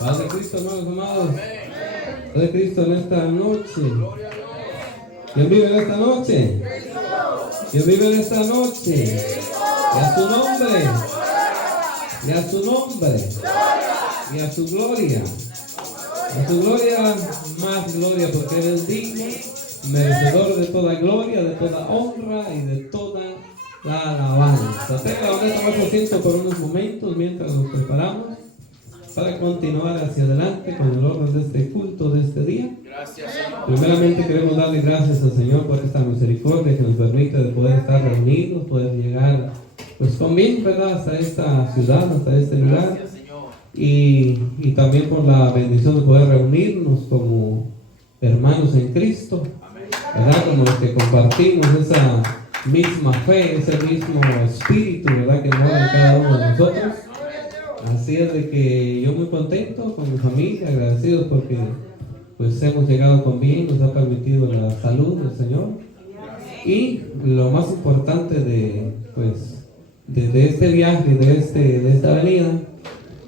Paz de Cristo, hermanos amados. Paz de Cristo en esta noche. ¿Quién vive en esta noche? ¿Quién vive en esta noche? Y a su nombre. Y a su nombre. Y a su gloria. A su gloria, más gloria, porque Él es digno, merecedor de toda gloria, de toda honra y de toda la alabanza. Tenga la honesta más asiento por unos momentos mientras nos preparamos para continuar hacia adelante con el orden de este culto de este día. Gracias, Señor. Primeramente queremos darle gracias al Señor por esta misericordia que nos permite de poder estar reunidos, poder llegar pues con bien, ¿verdad?, hasta esta ciudad, hasta este lugar. Gracias, Señor. Y también por la bendición de poder reunirnos como hermanos en Cristo, ¿verdad?, como los que compartimos esa misma fe, ese mismo espíritu, ¿verdad?, que mora en cada uno de nosotros. Así es de que yo muy contento con mi familia, agradecido porque pues hemos llegado con bien, nos ha permitido la salud del Señor. Y lo más importante de este viaje, de esta venida,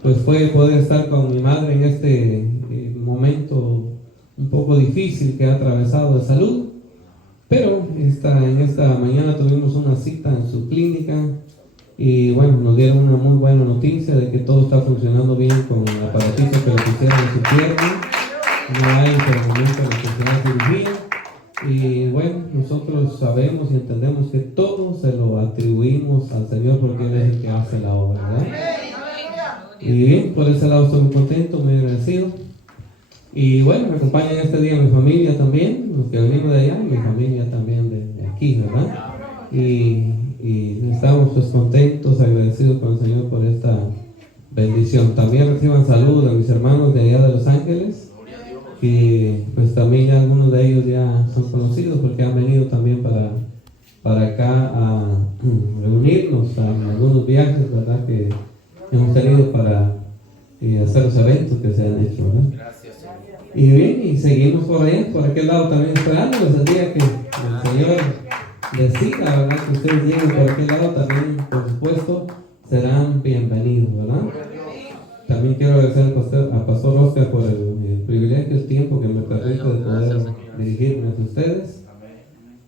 pues fue poder estar con mi madre en este momento un poco difícil que ha atravesado de salud. Pero en esta mañana tuvimos una cita en su clínica y bueno, nos dieron una muy buena noticia de que todo está funcionando bien con el aparatito que le pusieron en su pierna. No hay impedimento en la funcionar cirugía. Y bueno, nosotros sabemos y entendemos que todo se lo atribuimos al Señor porque Él es el que hace la obra, ¿verdad? Y bien, por ese lado estoy muy contento, muy agradecido. Y bueno, me acompaña en este día mi familia también, los que venimos de allá, mi familia también de aquí, ¿verdad? Y estamos pues contentos, agradecidos con el Señor por esta bendición. También reciban saludos a mis hermanos de allá de Los Ángeles, que pues también ya algunos de ellos ya son conocidos porque han venido también para acá a reunirnos a algunos viajes, ¿verdad?, que hemos tenido para hacer los eventos que se han hecho, ¿verdad? Gracias, Señor. Y bien, y seguimos por allá, por aquel lado también esperándolos el día que el Señor decida, ¿verdad?, que ustedes lleguen por aquel lado también, por supuesto, serán bienvenidos, ¿verdad? También quiero agradecer al pastor Oscar por el privilegio, el tiempo que me permite de poder dirigirme a ustedes.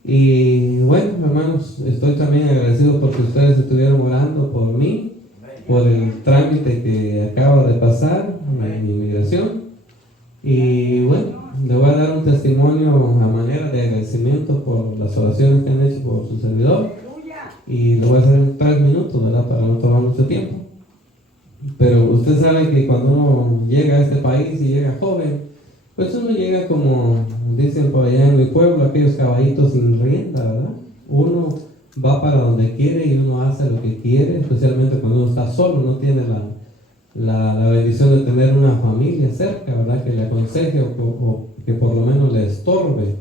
Y bueno, hermanos, estoy también agradecido porque ustedes estuvieron orando por mí, por el trámite que acaba de pasar en inmigración. Y bueno, le voy a dar un testimonio a manera de agradecimiento por las oraciones que han hecho por su servidor. Y lo voy a hacer en 3 minutos, ¿verdad?, para no tomar mucho tiempo. Pero usted sabe que cuando uno llega a este país y llega joven, pues uno llega como dicen por allá en mi pueblo, aquellos caballitos sin rienda, ¿verdad? Uno va para donde quiere y uno hace lo que quiere, especialmente cuando uno está solo, no tiene la bendición de tener una familia cerca, ¿verdad?, que le aconseje o que por lo menos le estorbe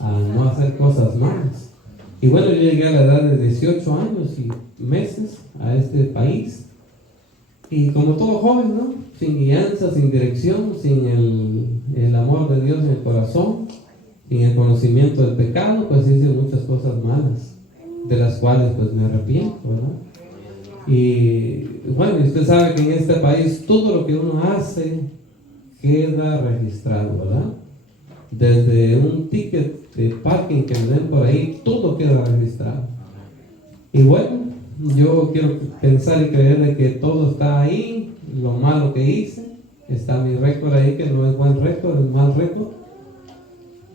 a no hacer cosas malas. Y bueno, yo llegué a la edad de 18 años y meses a este país. Y como todo joven, ¿no?, sin guianza, sin dirección, sin el amor de Dios en el corazón, sin el conocimiento del pecado, pues hice muchas cosas malas, de las cuales pues me arrepiento, ¿verdad? Y bueno, usted sabe que en este país todo lo que uno hace queda registrado, ¿verdad? Desde un ticket de parking que me den por ahí, todo queda registrado. Y bueno, yo quiero pensar y creer de que todo está ahí, lo malo que hice, está mi récord ahí, que no es buen récord, es mal récord.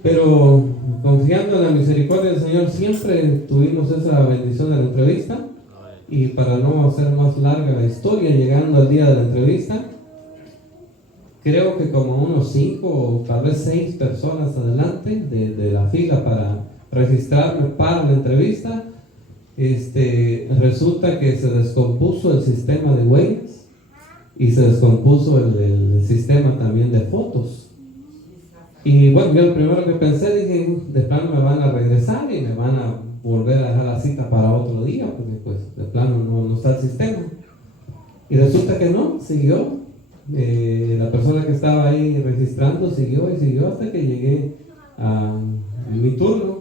Pero confiando en la misericordia del Señor, siempre tuvimos esa bendición de la entrevista. Y para no hacer más larga la historia, llegando al día de la entrevista, creo que como unos 5 o tal vez 6 personas adelante de la fila para registrarme para la entrevista, resulta que se descompuso el sistema de huellas y se descompuso el sistema también de fotos. Y bueno, yo lo primero que pensé, dije, de plano me van a regresar y me van a volver a dejar la cita para otro día, porque pues de plano no está el sistema. Y resulta que no, siguió. La persona que estaba ahí registrando siguió hasta que llegué a mi turno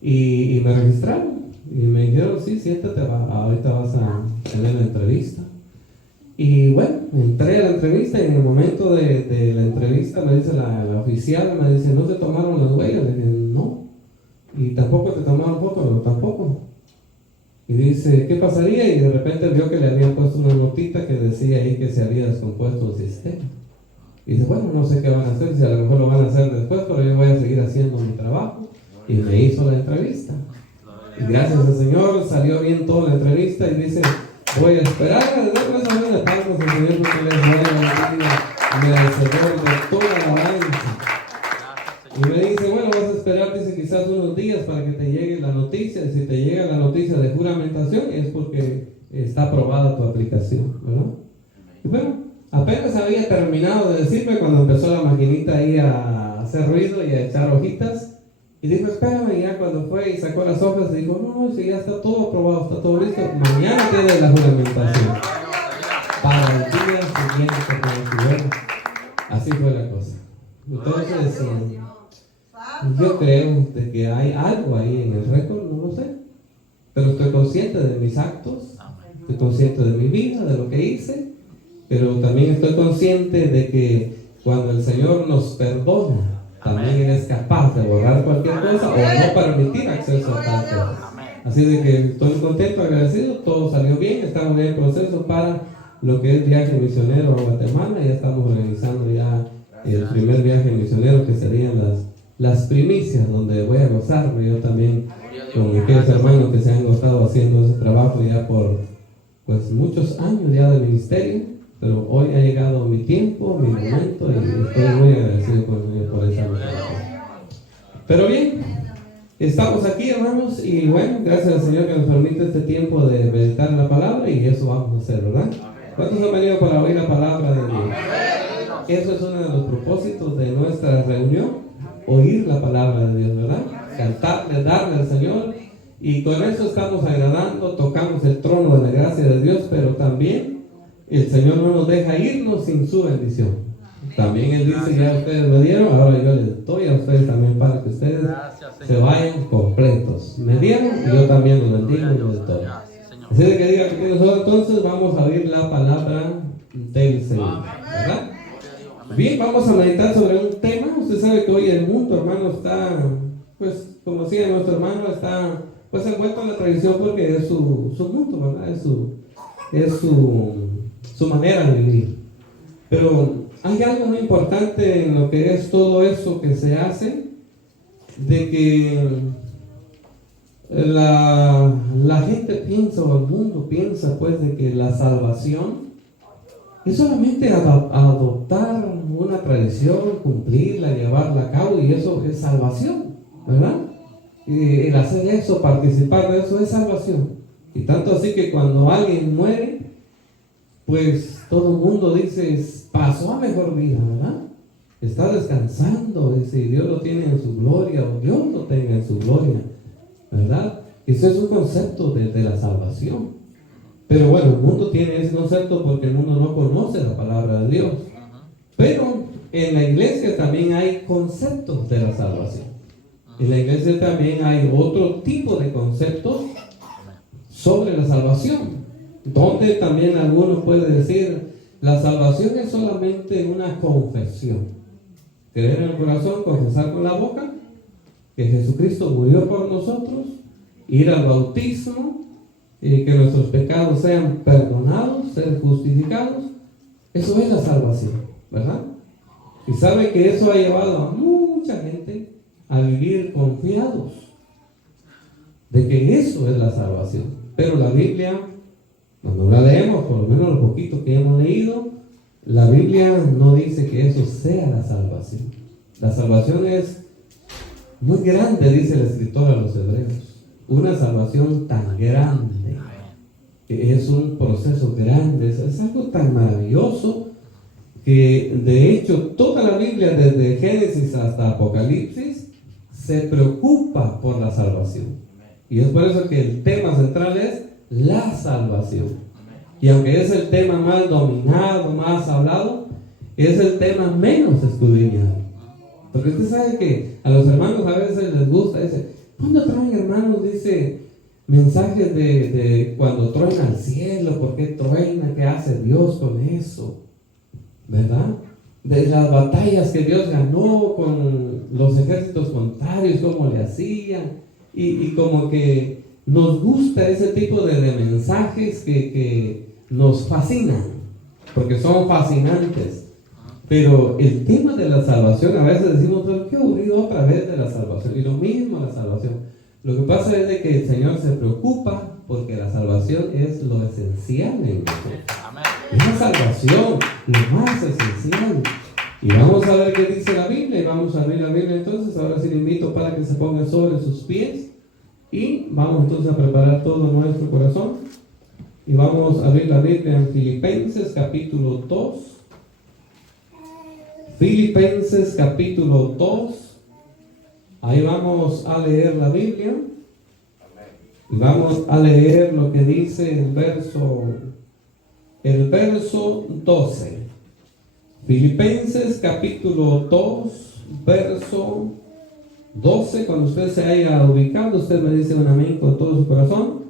y me registraron. Y me dijeron, sí, siéntate, ahorita vas a tener la entrevista. Y bueno, entré a la entrevista y en el momento de oficial me dice, ¿no te tomaron las huellas? Le dije, no. ¿Y tampoco te tomaron fotos? No, tampoco. Y dice, ¿qué pasaría? Y de repente vio que le habían puesto una notita que decía ahí que se había descompuesto el sistema. Y dice, bueno, no sé qué van a hacer, si a lo mejor lo van a hacer después, pero yo voy a seguir haciendo mi trabajo. Y me hizo la entrevista. Y gracias al Señor salió bien toda la entrevista y dice, voy a esperar a Dios, a ver de palmas al Señor porque Él es bueno, merecedor de toda la alabanza. Y me dice, bueno, vas a esperar, dice, quizás unos días para que te llegue la noticia. Y si te llega la noticia de juramentación es porque está aprobada tu aplicación, ¿verdad? Y bueno, apenas había terminado de decirme cuando empezó la maquinita ahí a hacer ruido y a echar hojitas. Y dijo, espérame, y ya cuando fue y sacó las hojas, dijo, no, si ya está todo aprobado, está todo listo, mañana tiene la juramentación. Para el día siguiente, bueno, así fue la cosa. Entonces, yo creo de que hay algo ahí en el récord, no lo sé. Pero estoy consciente de mis actos, estoy consciente de mi vida, de lo que hice, pero también estoy consciente de que cuando el Señor nos perdona, también Él es capaz de borrar cualquier cosa o no permitir acceso a tal cosa. Así de que estoy contento, agradecido, todo salió bien, estamos en el proceso para lo que es viaje misionero a Guatemala. Ya estamos organizando ya el primer viaje misionero, que serían las primicias, donde voy a gozarme yo también con aquellos hermanos que se han gozado haciendo ese trabajo ya por pues muchos años ya de ministerio. Pero hoy ha llegado mi tiempo, mi momento, y estoy muy agradecido por esa oportunidad. Pero bien, estamos aquí, hermanos, y bueno, gracias al Señor que nos permite este tiempo de meditar la palabra, y eso vamos a hacer, ¿verdad? ¿Cuántos han venido para oír la palabra de Dios? Eso es uno de los propósitos de nuestra reunión, oír la palabra de Dios, ¿verdad? Cantarle, darle al Señor, y con eso estamos agradando, tocamos el trono de la gracia de Dios, pero también el Señor no nos deja irnos sin su bendición. También Él dice, ya ustedes me dieron, ahora yo les doy a ustedes también para que ustedes se vayan completos. Me dieron y yo también los bendigo y les doy. Así de que diga que nosotros entonces vamos a oír la palabra del Señor, ¿verdad? Bien, vamos a meditar sobre un tema. Usted sabe que hoy el mundo, hermano, está, pues, como decía nuestro hermano, está pues envuelto en la tradición porque es su mundo, ¿verdad? Es su manera de vivir. Pero hay algo muy importante en lo que es todo eso que se hace, de que la gente piensa, o el mundo piensa, pues, de que la salvación es solamente adoptar una tradición, cumplirla, llevarla a cabo, y eso es salvación, ¿verdad? Y el hacer eso, participar de eso, es salvación. Y tanto así que cuando alguien muere, pues todo el mundo dice, pasó a mejor vida, ¿verdad? Está descansando, dice, y Dios lo tiene en su gloria, o Dios lo tenga en su gloria, ¿verdad? Ese es un concepto de la salvación. Pero bueno, el mundo tiene ese concepto porque el mundo no conoce la palabra de Dios. Pero en la iglesia también hay conceptos de la salvación. En la iglesia también hay otro tipo de conceptos sobre la salvación, donde también algunos pueden decir, la salvación es solamente una confesión. Creer en el corazón, confesar con la boca que Jesucristo murió por nosotros, ir al bautismo, y que nuestros pecados sean perdonados, ser justificados. Eso es la salvación, ¿verdad? Y sabe que eso ha llevado a mucha gente a vivir confiados de que eso es la salvación. Pero la Biblia, cuando la leemos, por lo menos lo poquito que hemos leído, la Biblia no dice que eso sea la salvación. La salvación es muy grande, dice el escritor a los Hebreos. Una salvación tan grande, que es un proceso grande, es algo tan maravilloso que de hecho toda la Biblia, desde Génesis hasta Apocalipsis, se preocupa por la salvación. Y es por eso que el tema central es la salvación. Y aunque es el tema más dominado, más hablado, es el tema menos escudriñado. Porque usted sabe que a los hermanos a veces les gusta, dice, ¿cuándo traen, hermanos, dice, mensajes de cuando truena el cielo? ¿Por qué truena? ¿Qué hace Dios con eso? ¿Verdad? de las batallas que Dios ganó con los ejércitos contrarios, cómo le hacían, y como que nos gusta ese tipo de mensajes que nos fascinan, porque son fascinantes. Pero el tema de la salvación, a veces decimos, pero qué aburrido otra vez de la salvación, y lo mismo la salvación. Lo que pasa es de que el Señor se preocupa porque la salvación es lo esencial en nosotros. Es la salvación, lo más esencial. Y vamos a ver qué dice la Biblia, y vamos a abrir la Biblia entonces. Ahora sí le invito para que se ponga sobre sus pies, y vamos entonces a preparar todo nuestro corazón. Y vamos a abrir la Biblia en Filipenses capítulo 2. Filipenses capítulo 2. Ahí vamos a leer la Biblia. Y vamos a leer lo que dice el verso 12. Filipenses capítulo 2, verso 12. Cuando usted se haya ubicado, usted me dice un amén con todo su corazón,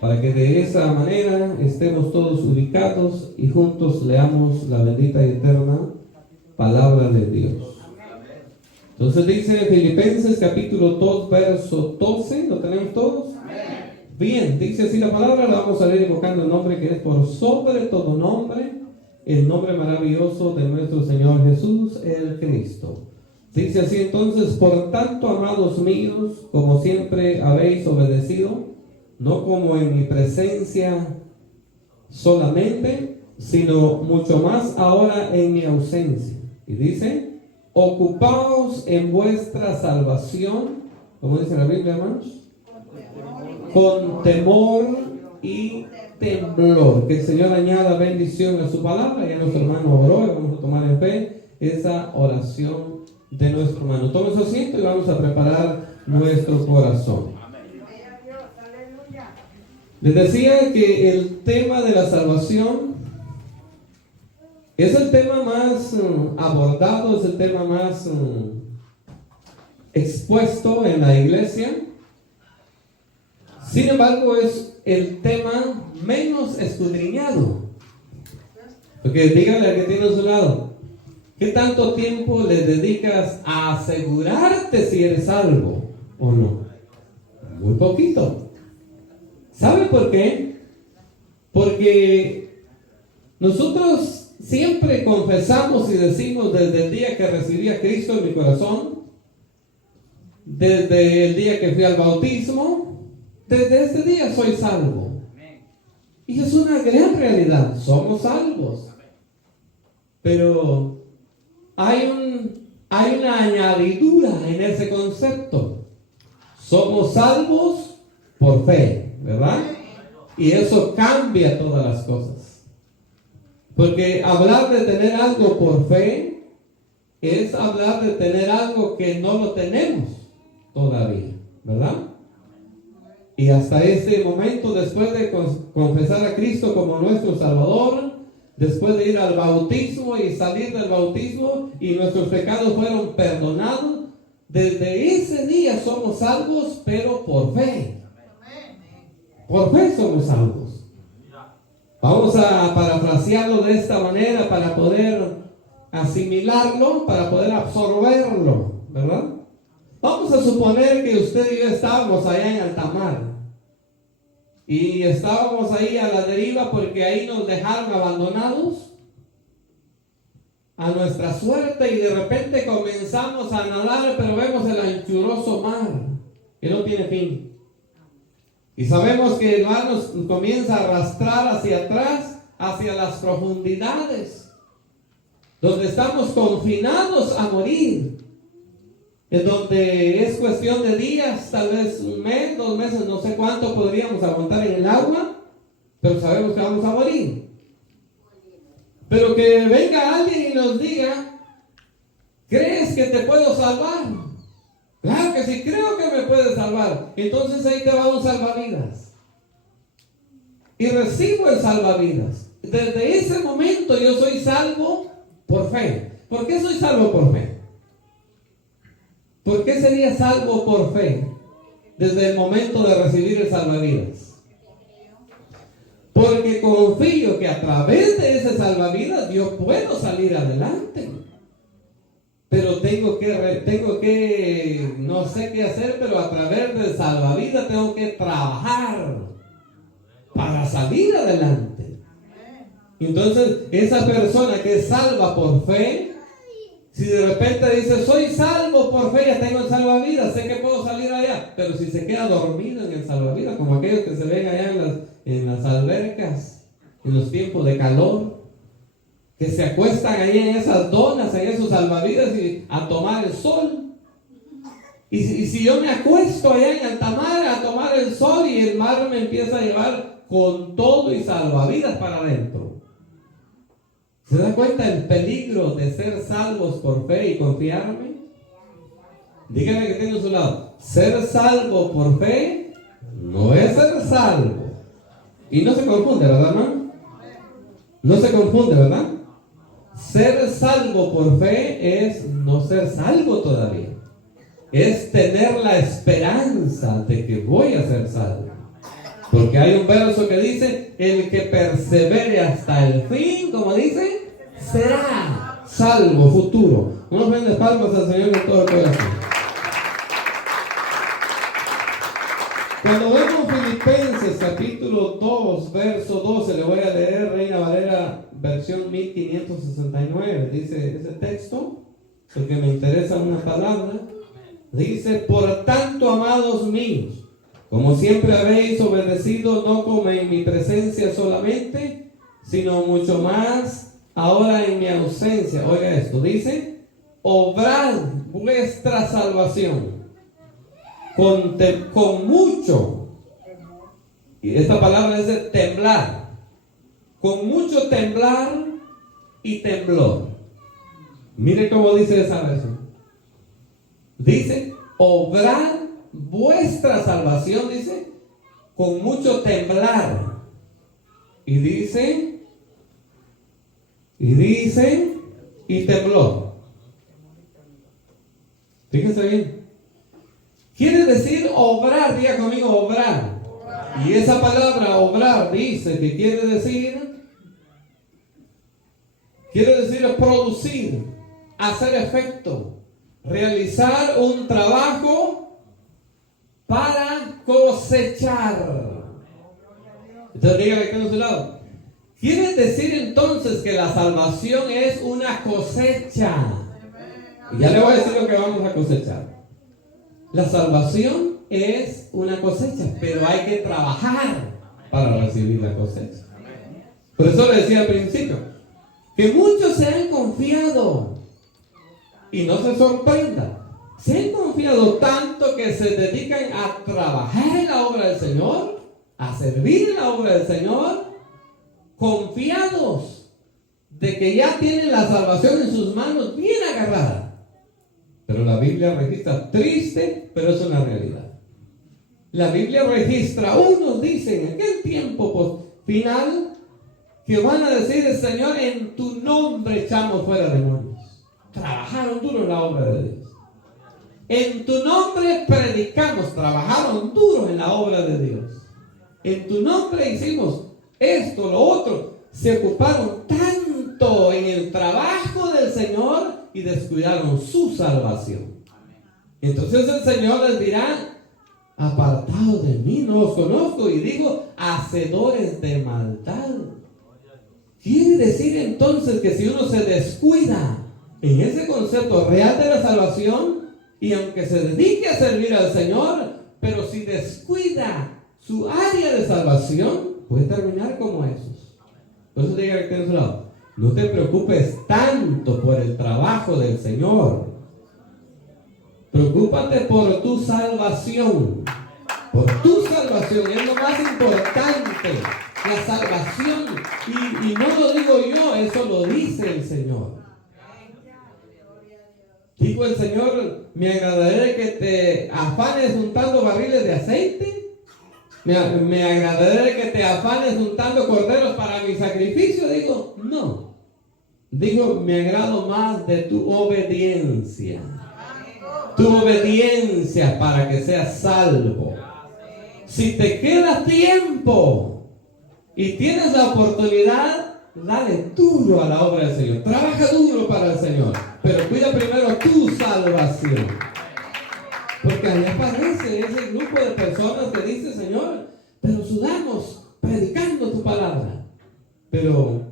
para que de esa manera estemos todos ubicados y juntos leamos la bendita y eterna palabra de Dios. Entonces dice Filipenses capítulo 2, verso 12. ¿Lo tenemos todos? Bien, dice así la palabra. La vamos a leer invocando el nombre que es por sobre todo nombre, el nombre maravilloso de nuestro Señor Jesús, el Cristo. Dice así entonces: por tanto, amados míos, como siempre habéis obedecido, no como en mi presencia solamente, sino mucho más ahora en mi ausencia. Y dice: ocupaos en vuestra salvación, como dice la Biblia, hermanos, con temor y temblor. Que el Señor añada bendición a su palabra. Ya nuestro hermano oró, y vamos a tomar en fe esa oración de nuestro hermano. Tome su asiento y vamos a preparar nuestro corazón. Les decía que el tema de la salvación es el tema más abordado, es el tema más expuesto en la iglesia. Sin embargo, es el tema menos escudriñado. Porque dígale al que tiene a su lado: ¿qué tanto tiempo le dedicas a asegurarte si eres salvo o no? Muy poquito. ¿Sabe por qué? Porque nosotros siempre confesamos y decimos desde el día que recibí a Cristo en mi corazón, desde el día que fui al bautismo, desde ese día soy salvo. Y es una gran realidad, somos salvos. Pero hay una añadidura en ese concepto. Somos salvos por fe, ¿verdad? Y eso cambia todas las cosas. Porque hablar de tener algo por fe es hablar de tener algo que no lo tenemos todavía, ¿verdad? Y hasta este momento, después de confesar a Cristo como nuestro Salvador, después de ir al bautismo y salir del bautismo y nuestros pecados fueron perdonados, desde ese día somos salvos, pero por fe. Por fe somos salvos. Vamos a parafrasearlo de esta manera para poder asimilarlo, para poder absorberlo, ¿verdad? Vamos a suponer que usted y yo estábamos allá en alta mar y estábamos ahí a la deriva porque ahí nos dejaron abandonados a nuestra suerte, y de repente comenzamos a nadar, pero vemos el anchuroso mar que no tiene fin. Y sabemos que el mar nos comienza a arrastrar hacia atrás, hacia las profundidades, donde estamos confinados a morir, en donde es cuestión de días, tal vez un mes, 2 meses, no sé cuánto podríamos aguantar en el agua, pero sabemos que vamos a morir. Pero que venga alguien y nos diga: ¿crees que te puedo salvar? Claro que sí, creo que me puedes salvar. Entonces ahí te va un salvavidas. Y recibo el salvavidas. Desde ese momento yo soy salvo por fe. ¿Por qué soy salvo por fe? ¿Por qué sería salvo por fe desde el momento de recibir el salvavidas? Porque confío que a través de ese salvavidas yo puedo salir adelante. Pero tengo que, no sé qué hacer, pero a través del salvavidas tengo que trabajar para salir adelante. Entonces, esa persona que es salva por fe, si de repente dice, soy salvo por fe, ya tengo el salvavidas, sé que puedo salir allá, pero si se queda dormido en el salvavidas, como aquellos que se ven allá en las albercas, en los tiempos de calor, que se acuestan ahí en esas donas, en esos salvavidas y a tomar el sol. Y si yo me acuesto allá en alta mar a tomar el sol y el mar me empieza a llevar con todo y salvavidas para adentro. ¿Se da cuenta el peligro de ser salvos por fe y confiarme? Dígame que tiene a su lado. Ser salvo por fe no es ser salvo. Y no se confunde, ¿verdad, hermano? No se confunde, ¿verdad? Ser salvo por fe es no ser salvo todavía. Es tener la esperanza de que voy a ser salvo. Porque hay un verso que dice, el que persevere hasta el fin, como dice, será salvo futuro. Unos ven de palmas al Señor con todo el corazón. Cuando vemos Filipenses capítulo 2, verso 12, le voy a leer Reina Valera versión 1569, dice ese texto, porque me interesa una palabra. Dice, por tanto, amados míos, como siempre habéis obedecido, no como en mi presencia solamente, sino mucho más ahora en mi ausencia. Oiga esto, dice, obrad vuestra salvación con mucho, y esta palabra es de temblar, con mucho temblar y temblor. Mire cómo dice esa versión. Dice, obrad vuestra salvación, dice, con mucho temblar. Y dice, y temblor. Fíjense bien. Quiere decir obrar, diga conmigo, obrar. Y esa palabra obrar dice que quiere decir producir, hacer efecto, realizar un trabajo para cosechar. Entonces dígale que está a su lado. Quiere decir entonces que la salvación es una cosecha. Y ya le voy a decir lo que vamos a cosechar. La salvación es una cosecha, pero hay que trabajar para recibir la cosecha. Por eso le decía al principio, que muchos se han confiado, y no se sorprenda, se han confiado tanto que se dedican a trabajar en la obra del Señor, a servir en la obra del Señor, confiados de que ya tienen la salvación en sus manos bien agarrada. Pero la Biblia registra, triste, pero es una realidad. La Biblia registra, unos dicen en aquel tiempo final, que van a decir, Señor, en tu nombre echamos fuera demonios. Trabajaron duro en la obra de Dios. En tu nombre predicamos, trabajaron duro en la obra de Dios. En tu nombre hicimos esto, lo otro. Se ocuparon tanto en el trabajo del Señor y descuidaron su salvación. Entonces el Señor les dirá, apartados de mí, no os conozco. Y digo, hacedores de maldad. Quiere decir entonces que si uno se descuida en ese concepto real de la salvación, y aunque se dedique a servir al Señor, pero si descuida su área de salvación, puede terminar como esos. Por eso diga que tiene a su lado, no te preocupes tanto por el trabajo del Señor. Preocúpate por tu salvación. Por tu salvación es lo más importante. La salvación. Y no lo digo yo, eso lo dice el Señor. Dijo el Señor, me agradaré que te afanes juntando barriles de aceite. Me agradaré que te afanes juntando corderos para mi sacrificio. Digo, no. Digo, me agrado más de tu obediencia. Tu obediencia para que seas salvo. Si te queda tiempo y tienes la oportunidad, dale duro a la obra del Señor. Trabaja duro para el Señor, pero cuida primero tu salvación. Porque ahí aparece ese grupo de personas que dice, Señor, pero sudamos predicando tu palabra. Pero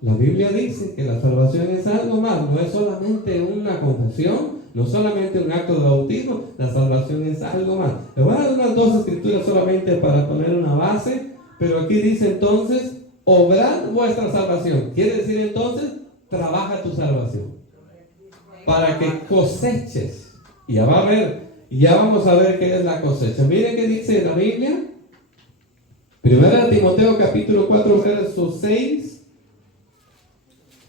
la Biblia dice que la salvación es algo más, no es solamente una confesión, no solamente un acto de bautismo, la salvación es algo más. Le voy a dar unas 2 escrituras solamente para poner una base, pero aquí dice entonces, obrad vuestra salvación. Quiere decir entonces, trabaja tu salvación para que coseches. Y ya vamos a ver qué es la cosecha. Miren qué dice la Biblia. Primera de Timoteo capítulo 4 verso 6.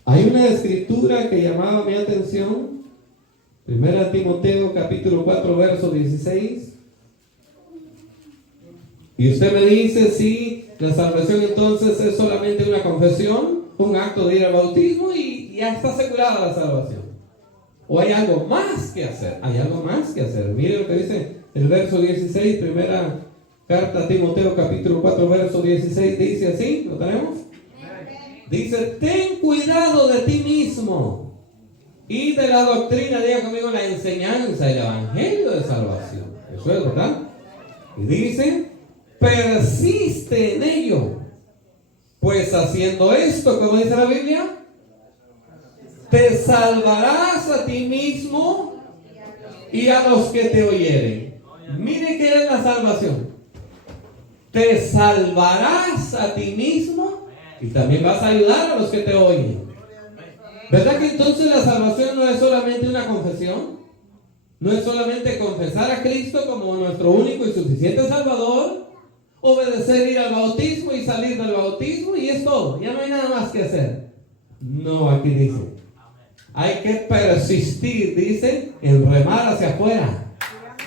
Hay una escritura que llamaba mi atención. Primera de Timoteo capítulo 4 verso 16. Y usted me dice si la salvación entonces es solamente una confesión, un acto de ir al bautismo y ya está asegurada la salvación. O hay algo más que hacer. Hay algo más que hacer. Mire lo que dice el verso 16, primera carta a Timoteo capítulo 4 verso 16. Dice así, ¿lo tenemos? Dice, ten cuidado de ti mismo y de la doctrina, diga conmigo, la enseñanza, el evangelio de salvación. Eso es, ¿verdad? Y dice, persiste en ello, pues haciendo esto, como dice la Biblia, te salvarás a ti mismo y a los que te oyeren. Mire qué es la salvación. Te salvarás a ti mismo y también vas a ayudar a los que te oyen. ¿Verdad que entonces la salvación no es solamente una confesión? No es solamente confesar a Cristo como nuestro único y suficiente Salvador, obedecer, ir al bautismo y salir del bautismo y es todo. Ya no hay nada más que hacer. No, aquí dice, hay que persistir, dice, en remar hacia afuera.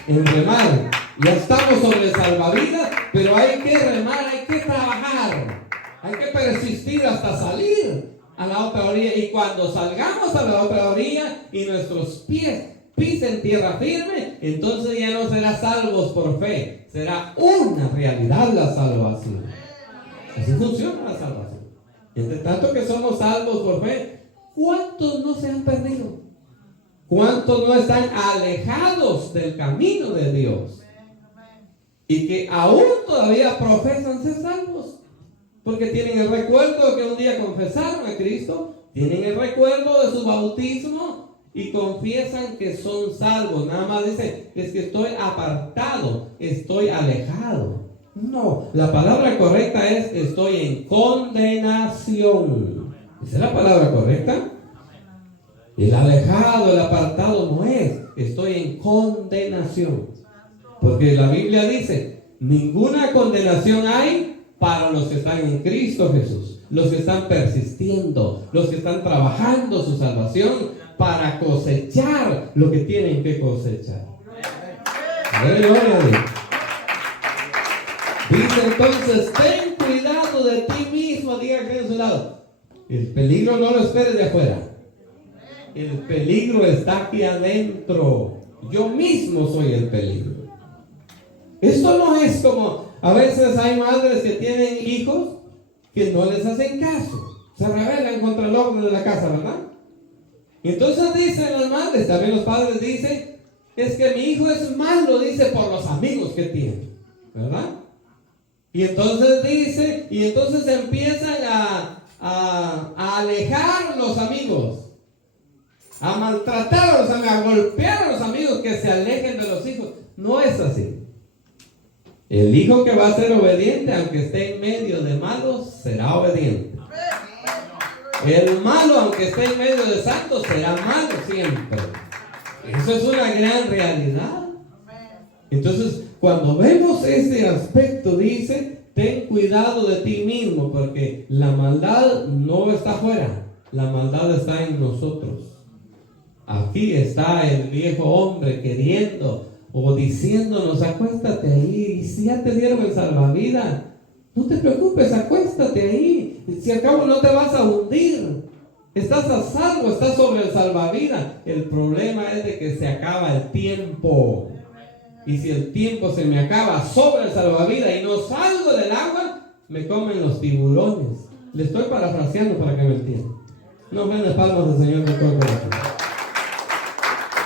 En remar. Ya estamos sobre el salvavidas, pero hay que remar, hay que trabajar. Hay que persistir hasta salir a la otra orilla. Y cuando salgamos a la otra orilla y nuestros pies pisen tierra firme, entonces ya no será salvos por fe. Será una realidad la salvación. Así funciona la salvación. Entre tanto que somos salvos por fe, ¿cuántos no se han perdido? ¿Cuántos no están alejados del camino de Dios? Y que aún todavía profesan ser salvos. Porque tienen el recuerdo de que un día confesaron a Cristo, tienen el recuerdo de su bautismo y confiesan que son salvos. Nada más dicen, es que estoy apartado, estoy alejado. No, la palabra correcta es estoy en condenación. ¿Esa es la palabra correcta? El alejado, el apartado no es, estoy en condenación. Porque la Biblia dice, ninguna condenación hay para los que están en Cristo Jesús, los que están persistiendo, los que están trabajando su salvación para cosechar lo que tienen que cosechar. Gloria a Dios. Dice entonces, ten cuidado de ti mismo, diga que a su lado. El peligro no lo esperes de afuera. El peligro está aquí adentro. Yo mismo soy el peligro. Esto no es como, a veces hay madres que tienen hijos que no les hacen caso. Se rebelan contra el orden de la casa, ¿verdad? Y entonces dicen las madres, también los padres dicen, es que mi hijo es malo, dice, por los amigos que tiene, ¿verdad? Y entonces dice, y entonces empiezan a alejar los amigos, a maltratar a los amigos, a golpear a los amigos, que se alejen de los hijos. No es así. El hijo que va a ser obediente, aunque esté en medio de malos, será obediente. El malo, aunque esté en medio de santos, será malo siempre. Eso es una gran realidad. Entonces, cuando vemos ese aspecto, dice, ten cuidado de ti mismo, porque la maldad no está afuera, la maldad está en nosotros. Aquí está el viejo hombre queriendo o diciéndonos, acuéstate ahí, y si ya te dieron el salvavidas, no te preocupes, acuéstate ahí, si al cabo no te vas a hundir, estás a salvo, estás sobre el salvavidas. El problema es de que se acaba el tiempo, y si el tiempo se me acaba sobre el salvavidas y no salgo del agua, me comen los tiburones. Le estoy parafraseando para que me entiendan. No ven las palmas del Señor de todo el corazón.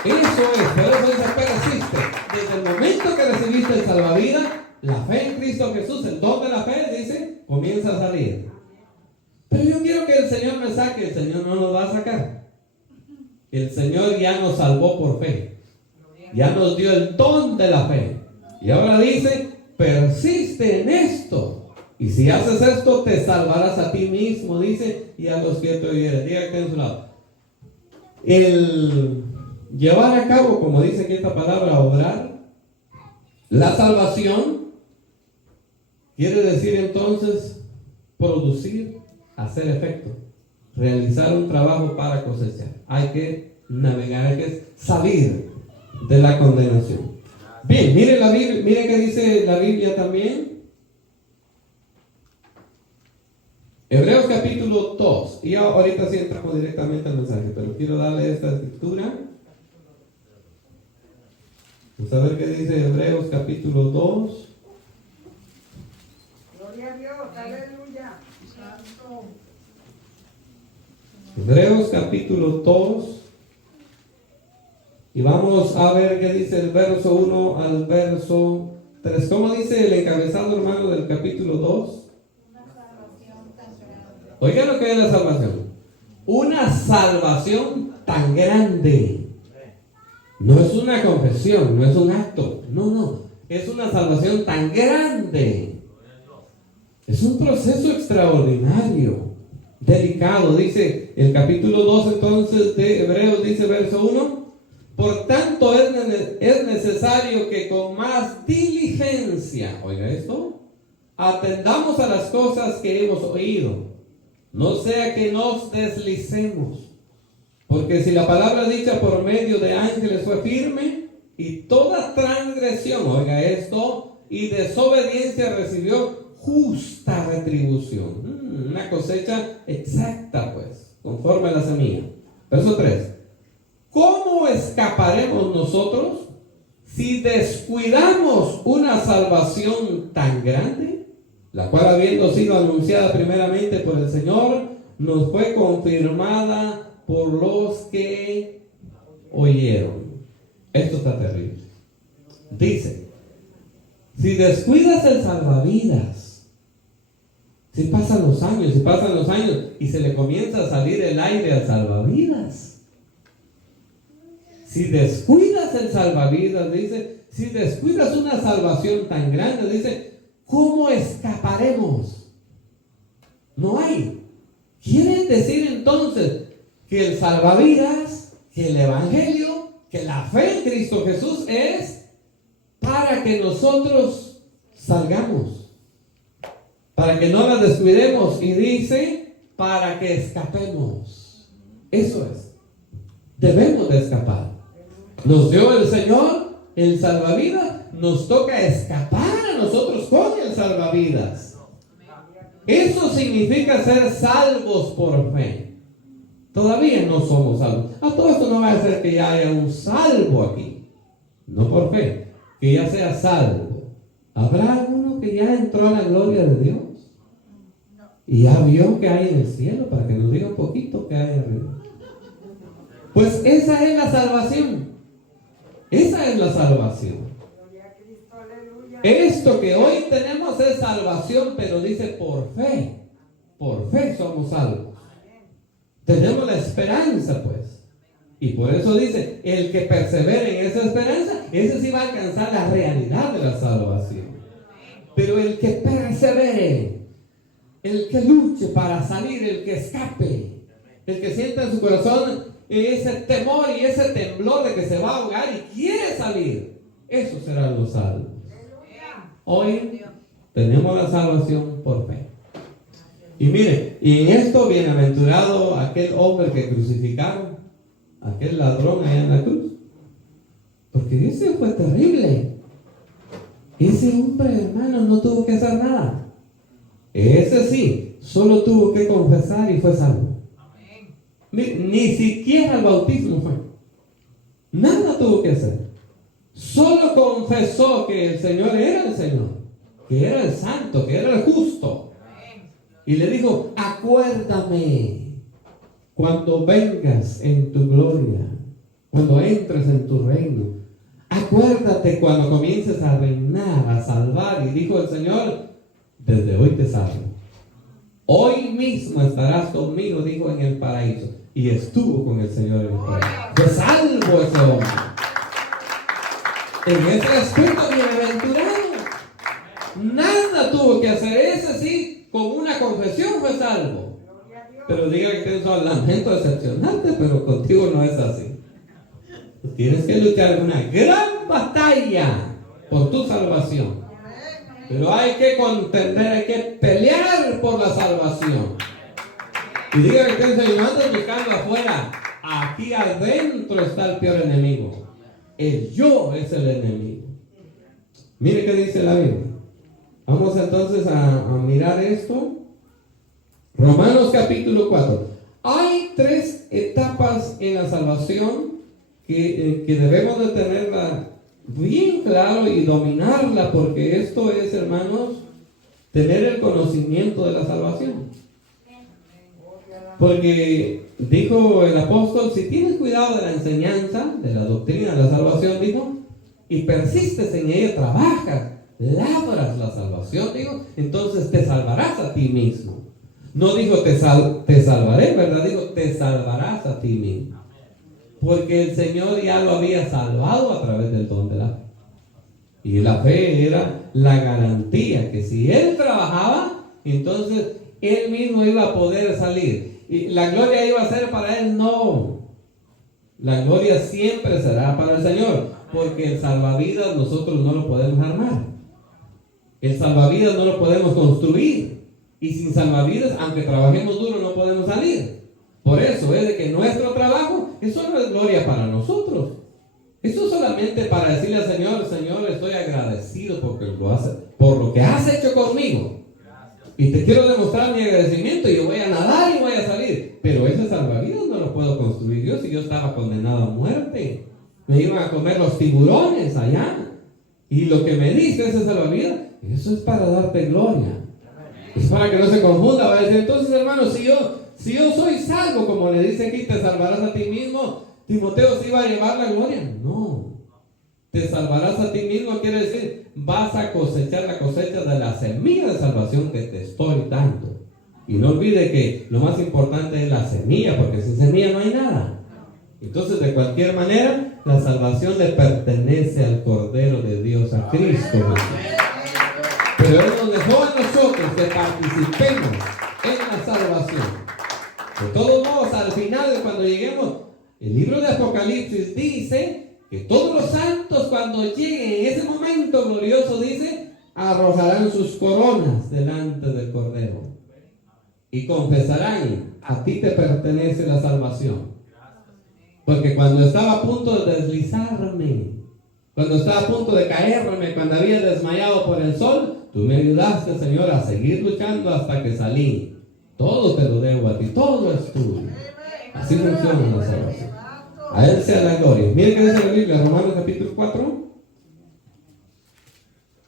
Eso es, por eso dice, persiste. Desde el momento que recibiste el salvavidas, la fe en Cristo Jesús, el don de la fe, dice, comienza a salir. Pero yo quiero que el Señor me saque. El Señor no nos va a sacar. El Señor ya nos salvó por fe. Ya nos dio el don de la fe. Y ahora dice, persiste en esto. Y si haces esto, te salvarás a ti mismo, dice, y a los que te oyeren. Diga que en su lado. El llevar a cabo, como dice aquí esta palabra, obrar, la salvación, quiere decir entonces producir, hacer efecto, realizar un trabajo para cosechar. Hay que navegar, hay que salir de la condenación. Bien, mire la Biblia, mire que dice la Biblia también. Hebreos capítulo 2. Y ahorita sí entramos directamente al mensaje, pero quiero darle esta escritura. Vamos a ver qué dice Hebreos capítulo 2. Gloria a Dios, aleluya. Santo. Hebreos capítulo 2. Y vamos a ver qué dice el verso 1 al verso 3. ¿Cómo dice el encabezado, hermano, del capítulo 2? Oigan lo que es la salvación. Una salvación tan grande. No es una confesión, no es un acto. No. Es una salvación tan grande. Es un proceso extraordinario, delicado. Dice el capítulo 2 entonces de Hebreos, dice verso 1. Por tanto es necesario que con más diligencia, oiga esto, atendamos a las cosas que hemos oído. No sea que nos deslicemos, porque si la palabra dicha por medio de ángeles fue firme, y toda transgresión, oiga esto, y desobediencia recibió justa retribución. Una cosecha exacta, pues, conforme a la semilla. Verso 3. ¿Cómo escaparemos nosotros si descuidamos una salvación tan grande? La cual, habiendo sido anunciada primeramente por el Señor, nos fue confirmada por los que oyeron. Esto está terrible. Dice, si descuidas el salvavidas, si pasan los años y se le comienza a salir el aire al salvavidas. Si descuidas el salvavidas, dice, si descuidas una salvación tan grande, dice, ¿cómo escaparemos? No hay. Quiere decir entonces que el salvavidas, que el evangelio, que la fe en Cristo Jesús es para que nosotros salgamos, para que no la descuidemos, y dice para que escapemos. Eso es. Debemos de escapar. Nos dio el Señor el salvavidas, nos toca escapar a nosotros con el salvavidas. Eso significa ser salvos por fe. Todavía no somos salvos. Todo esto no va a hacer que ya haya un salvo aquí. No por fe, que ya sea salvo. ¿Habrá alguno que ya entró a la gloria de Dios? Y ya vio que hay en el cielo, para que nos diga un poquito que hay arriba. Pues esa es la salvación. Esa es la salvación. Esto que hoy tenemos es salvación, pero dice por fe. Por fe somos salvos. Tenemos la esperanza, pues. Y por eso dice, el que persevere en esa esperanza, ese sí va a alcanzar la realidad de la salvación. Pero el que persevere, el que luche para salir, el que escape, el que sienta en su corazón ese temor y ese temblor de que se va a ahogar y quiere salir, esos serán los salvos. Hoy tenemos la salvación por fe. Y mire, y en esto bienaventurado aquel hombre que crucificaron, aquel ladrón allá en la cruz, porque ese fue terrible. Ese hombre, hermano, no tuvo que hacer nada. Ese sí, solo tuvo que confesar y fue salvo. Ni siquiera el bautismo fue. Nada tuvo que hacer. Solo confesó que el Señor era el Señor, que era el santo, que era el justo. Y le dijo, acuérdame cuando vengas en tu gloria, cuando entres en tu reino. Acuérdate cuando comiences a reinar, a salvar. Y dijo el Señor, desde hoy te salvo. Hoy mismo estarás conmigo, dijo, en el paraíso. Y estuvo con el Señor en el paraíso. Fue salvo ese hombre. En ese aspecto bienaventurado. Nada tuvo que hacer. Ese sí, con una confesión fue salvo. Pero diga que tienes un lamento decepcionante, pero contigo no es así. Tienes que luchar una gran batalla por tu salvación. Pero hay que contender, hay que pelear por la salvación. Y diga que tienes, no andes buscando afuera. Aquí adentro está el peor enemigo. El yo es el enemigo. Mire qué dice la Biblia. Vamos entonces a mirar esto. Romanos capítulo 4. Hay 3 etapas en la salvación que debemos de tenerla bien claro y dominarla, porque esto es, hermanos, tener el conocimiento de la salvación. Porque dijo el apóstol, si tienes cuidado de la enseñanza, de la doctrina de la salvación, dijo, y persistes en ella, trabajas, labras la salvación, digo, entonces te salvarás a ti mismo. No dijo te salvaré, ¿verdad? Digo, te salvarás a ti mismo. Porque el Señor ya lo había salvado a través del don de la fe. Y la fe era la garantía que si Él trabajaba, entonces Él mismo iba a poder salir. ¿Y la gloria iba a ser para Él? No. La gloria siempre será para el Señor. Porque el salvavidas nosotros no lo podemos armar. El salvavidas no lo podemos construir. Y sin salvavidas, aunque trabajemos duro, no podemos salir. Por eso es de que nuestro trabajo, eso no es gloria para nosotros. Eso es solamente para decirle al Señor, Señor, estoy agradecido por lo que has hecho conmigo. Y te quiero demostrar mi agradecimiento y yo voy a nadar y voy a salir. Pero ese salvavidas no lo puedo construir yo si yo estaba condenado a muerte. Me iban a comer los tiburones allá. Y lo que me diste ese salvavidas, eso es para darte gloria. Es para que no se confunda. Va a decir, entonces, hermano, si yo soy salvo, como le dice aquí, te salvarás a ti mismo, Timoteo se iba a llevar la gloria. No. Te salvarás a ti mismo quiere decir, vas a cosechar la cosecha de la semilla de salvación que te estoy dando. Y no olvide que lo más importante es la semilla, porque sin semilla no hay nada. Entonces, de cualquier manera, la salvación le pertenece al Cordero de Dios, a Cristo Jesús. Pero Él nos dejó a nosotros que participemos en la salvación. De todos modos, al final, cuando lleguemos, el libro de Apocalipsis dice que todos los santos, cuando lleguen en ese momento glorioso, dice, arrojarán sus coronas delante del Cordero y confesarán, a ti te pertenece la salvación. Porque cuando estaba a punto de deslizarme, cuando estaba a punto de caerme, cuando había desmayado por el sol, tú me ayudaste, Señor, a seguir luchando hasta que salí. Todo te lo debo a ti, todo es tuyo. Así funciona la salvación. A Él sea la gloria. Miren que dice la Biblia, Romanos capítulo 4.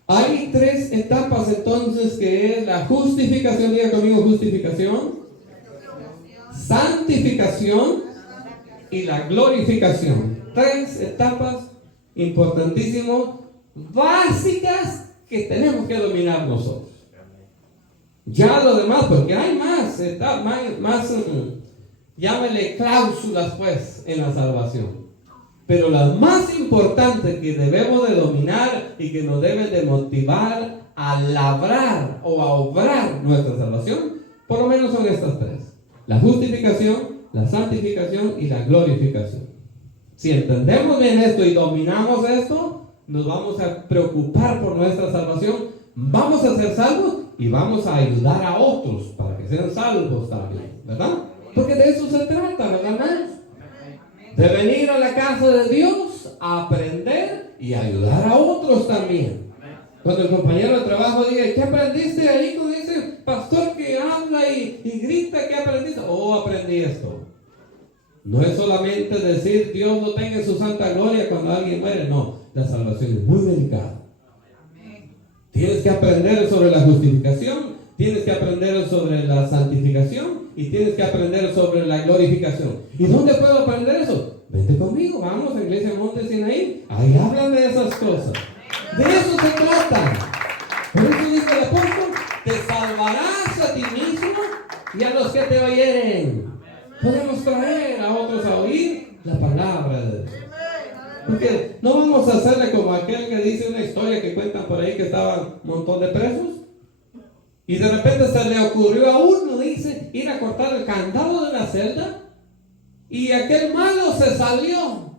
Hay 3 etapas entonces, que es la justificación. Diga conmigo, justificación, santificación y la glorificación. 3 etapas importantísimas, básicas, que tenemos que dominar nosotros. Ya lo demás, porque hay más llámele cláusulas pues en la salvación. Pero las más importantes que debemos de dominar y que nos deben de motivar a labrar o a obrar nuestra salvación, por lo menos son estas 3: la justificación, la santificación y la glorificación. Si entendemos bien esto y dominamos esto, nos vamos a preocupar por nuestra salvación, vamos a ser salvos y vamos a ayudar a otros para que sean salvos también, ¿verdad? Porque de eso se trata, ¿verdad? De venir a la casa de Dios a aprender y ayudar a otros también. Cuando el compañero de trabajo diga, ¿qué aprendiste ahí con ese pastor que habla y grita? ¿Qué aprendiste? Oh, aprendí esto. No es solamente decir Dios no tenga su santa gloria cuando alguien muere. No, la salvación es muy delicada. Tienes que aprender sobre la justificación, tienes que aprender sobre la santificación y tienes que aprender sobre la glorificación. ¿Y dónde puedo aprender eso? Vente conmigo, vamos a Iglesia Monte Sinaí. Ahí hablan de esas cosas. De eso se trata. Por eso dice el apóstol, te salvarás a ti mismo y a los que te oyeren. Podemos traer a otros a oír la palabra de Dios. Porque no vamos a hacerle como aquel que dice una historia que cuentan por ahí que estaban un montón de presos y de repente se le ocurrió a uno, dice, ir a cortar el candado de la celda y aquel malo se salió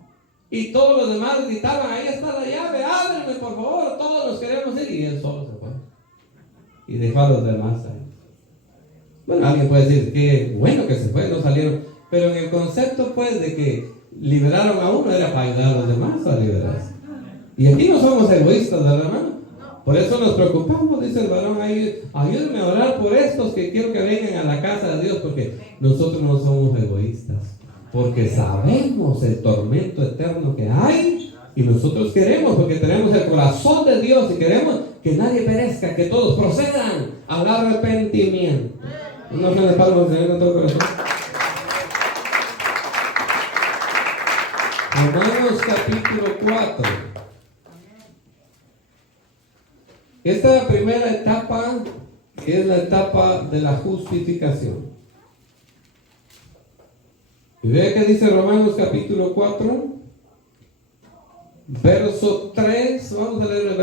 y todos los demás gritaban, ahí está la llave, ábreme por favor, todos nos queremos ir, y él solo se fue y dejó a los demás ahí. Bueno, alguien puede decir que bueno que se fue, no salieron, pero en el concepto pues de que liberaron a uno era para ayudar a los demás a liberarse. Y aquí no somos egoístas, ¿verdad, hermano? Por eso nos preocupamos, dice el varón ahí, ayúdenme a orar por estos que quiero que vengan a la casa de Dios, porque nosotros no somos egoístas, porque sabemos el tormento eterno que hay y nosotros queremos, porque tenemos el corazón de Dios y queremos que nadie perezca, que todos procedan al arrepentimiento. No se le palma al Señor con todo el corazón. Romanos capítulo 4. Esta primera etapa es la etapa de la justificación. Y vea que dice Romanos capítulo 4, verso 3. Vamos a leer el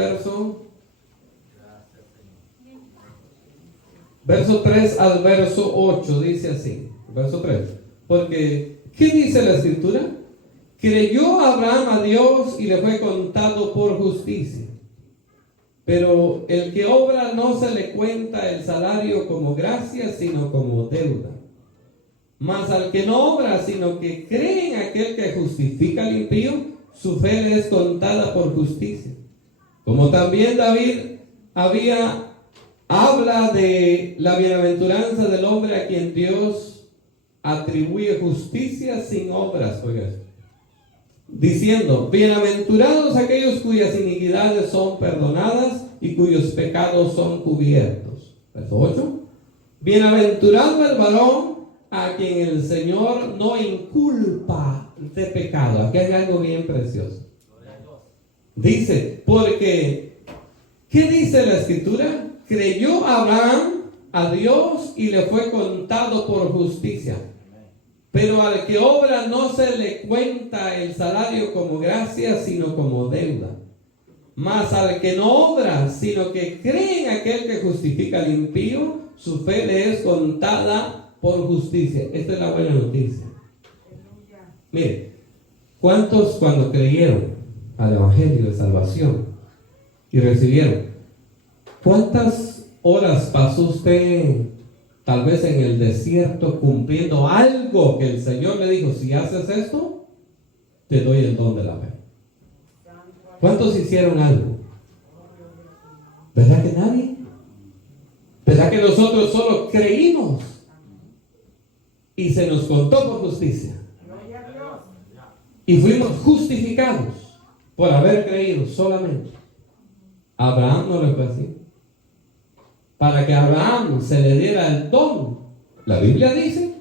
verso 3 al verso 8. Dice así, verso 3. Porque, ¿qué dice la Escritura? Creyó Abraham a Dios y le fue contado por justicia. Pero el que obra no se le cuenta el salario como gracia, sino como deuda. Mas al que no obra, sino que cree en aquel que justifica al impío, su fe le es contada por justicia. Como también David habla de la bienaventuranza del hombre a quien Dios atribuye justicia sin obras, oiga, diciendo, bienaventurados aquellos cuyas iniquidades son perdonadas y cuyos pecados son cubiertos. Verso 8. Bienaventurado el varón a quien el Señor no inculpa de pecado. Aquí hay algo bien precioso. Dice, porque, ¿qué dice la Escritura? Creyó Abraham a Dios y le fue contado por justicia. Pero al que obra no se le cuenta el salario como gracia, sino como deuda. Mas al que no obra, sino que cree en aquel que justifica al impío, su fe le es contada por justicia. Esta es la buena noticia. Mire, ¿cuántos cuando creyeron al Evangelio de salvación y recibieron, cuántas horas pasó usted tal vez en el desierto cumpliendo algo que el Señor le dijo, si haces esto, te doy el don de la fe? ¿Cuántos hicieron algo? ¿Verdad que nadie? ¿Verdad que nosotros solo creímos y se nos contó por justicia? Y fuimos justificados por haber creído solamente. Abraham no le fue así. Para que a Abraham se le diera el don, la Biblia dice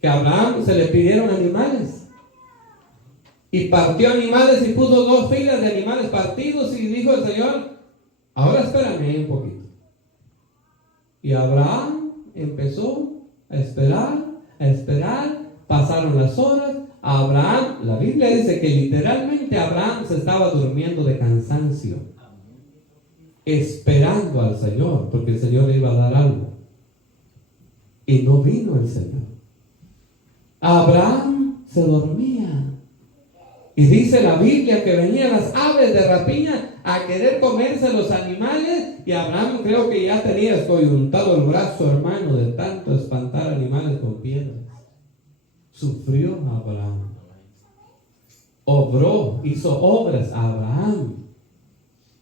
que a Abraham se le pidieron animales y partió animales y puso 2 filas de animales partidos y dijo el Señor, ahora espérame un poquito. Y Abraham empezó a esperar, pasaron las horas. Abraham, la Biblia dice que literalmente Abraham se estaba durmiendo de cansancio, esperando al Señor, porque el Señor le iba a dar algo. Y no vino el Señor. Abraham se dormía. Y dice la Biblia que venían las aves de rapiña a querer comerse los animales. Y Abraham creo que ya tenía escoyuntado el brazo, hermano, de tanto espantar animales con piedras. Sufrió Abraham. Obró, hizo obras Abraham.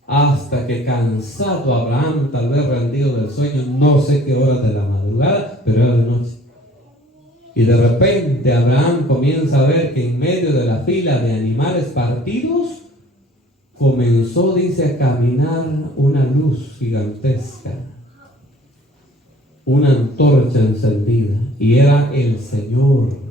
Hasta que cansado Abraham, tal vez rendido del sueño, no sé qué horas de la madrugada, pero era de noche. Y de repente Abraham comienza a ver que en medio de la fila de animales partidos, comenzó, dice, a caminar una luz gigantesca. una antorcha encendida y era el Señor.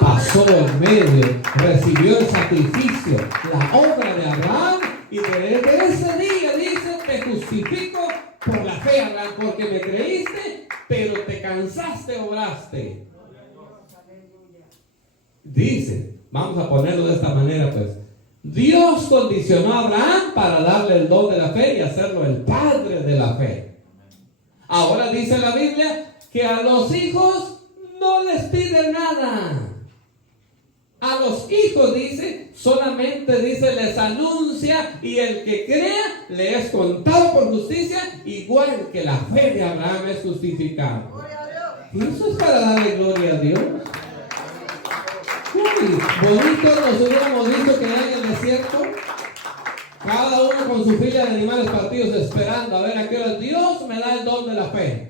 Pasó en medio, recibió el sacrificio, la obra de Abraham, y desde ese día dice: te justifico por la fe, Abraham, porque me creíste, pero te cansaste, obraste. Dice, vamos a ponerlo de esta manera, pues: Dios condicionó a Abraham para darle el don de la fe y hacerlo el padre de la fe. Ahora dice la Biblia que a los hijos no les pide nada. A los hijos, dice, solamente dice, les anuncia, y el que crea le es contado por justicia, igual que la fe de Abraham es justificada. Y eso es para darle gloria a Dios. Uy, bonito nos hubiéramos visto que en el desierto, cada uno con su fila de animales partidos, esperando a ver a qué hora Dios me da el don de la fe.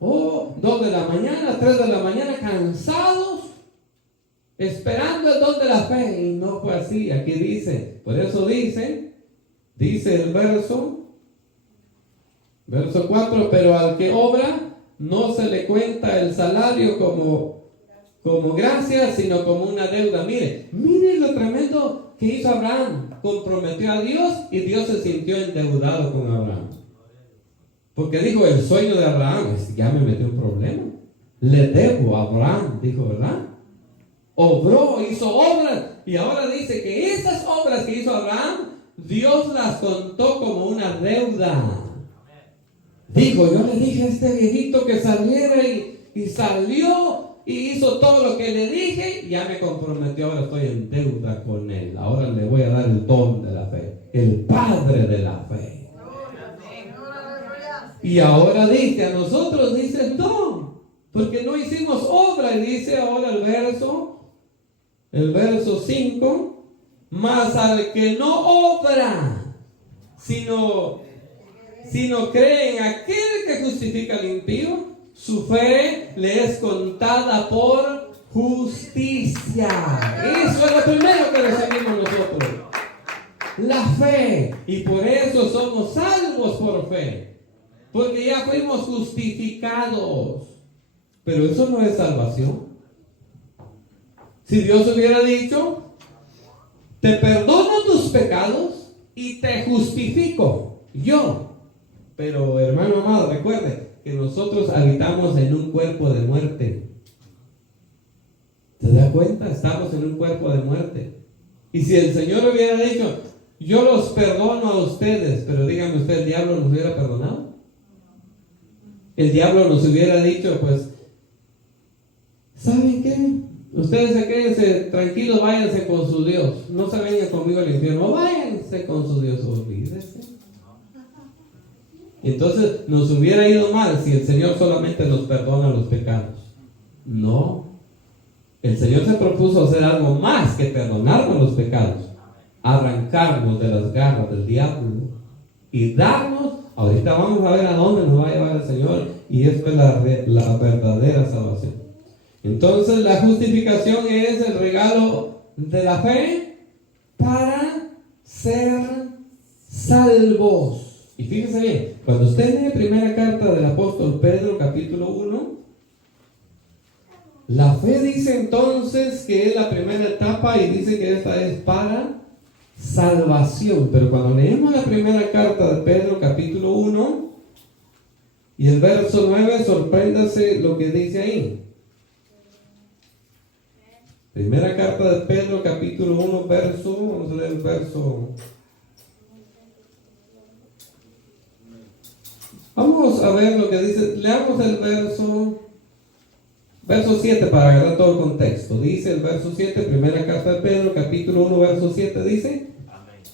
2 de la mañana, 3 de la mañana, cansados, esperando el don de la fe. Y no fue así. Aquí dice, por eso dice el verso 4: pero al que obra no se le cuenta el salario como gracia, sino como una deuda. Mire lo tremendo que hizo Abraham. Comprometió a Dios y Dios se sintió endeudado con Abraham. Porque dijo, el sueño de Abraham, ya me metió un problema. Le debo a Abraham, dijo, ¿verdad? Obró, hizo obras, y ahora dice que esas obras que hizo Abraham, Dios las contó como una deuda. Dijo, yo le dije a este viejito que saliera y salió y hizo todo lo que le dije, ya me comprometió, ahora estoy en deuda con él. Ahora le voy a dar el don de la fe, el padre de la fe. Y ahora dice, a nosotros dice no, porque no hicimos obra. Y dice ahora el verso 5: mas al que no obra, sino cree en aquel que justifica al impío, su fe le es contada por justicia. Eso es lo primero que recibimos nosotros, la fe. Y por eso somos salvos por fe, porque ya fuimos justificados. Pero eso no es salvación. Si Dios hubiera dicho, te perdono tus pecados y te justifico yo. Pero hermano amado, recuerde que nosotros habitamos en un cuerpo de muerte. ¿Se da cuenta? Estamos en un cuerpo de muerte. Y si el Señor hubiera dicho, yo los perdono a ustedes, pero dígame usted, ¿el diablo nos hubiera perdonado? El diablo nos hubiera dicho, pues, ¿saben qué? Ustedes se quédense tranquilos, váyanse con su Dios. No se vengan conmigo al infierno, váyanse con su Dios, olvídense. Entonces nos hubiera ido mal si el Señor solamente nos perdona los pecados. No. El Señor se propuso hacer algo más que perdonarnos los pecados, arrancarnos de las garras del diablo y darnos. Ahorita vamos a ver a dónde nos va a llevar el Señor, y esto es la verdadera salvación. Entonces la justificación es el regalo de la fe para ser salvos. Y fíjense bien, cuando usted lee primera carta del apóstol Pedro, capítulo 1, la fe dice entonces que es la primera etapa, y dice que esta es para salvación. Pero cuando leemos la primera carta de Pedro, capítulo 1 y el verso 9, sorpréndase lo que dice ahí. Primera carta de Pedro, capítulo 1, vamos a leer el verso. Vamos a ver lo que dice. Leamos el verso 7 para agarrar todo el contexto. Dice el verso 7, primera carta de Pedro, capítulo 1, verso 7, dice: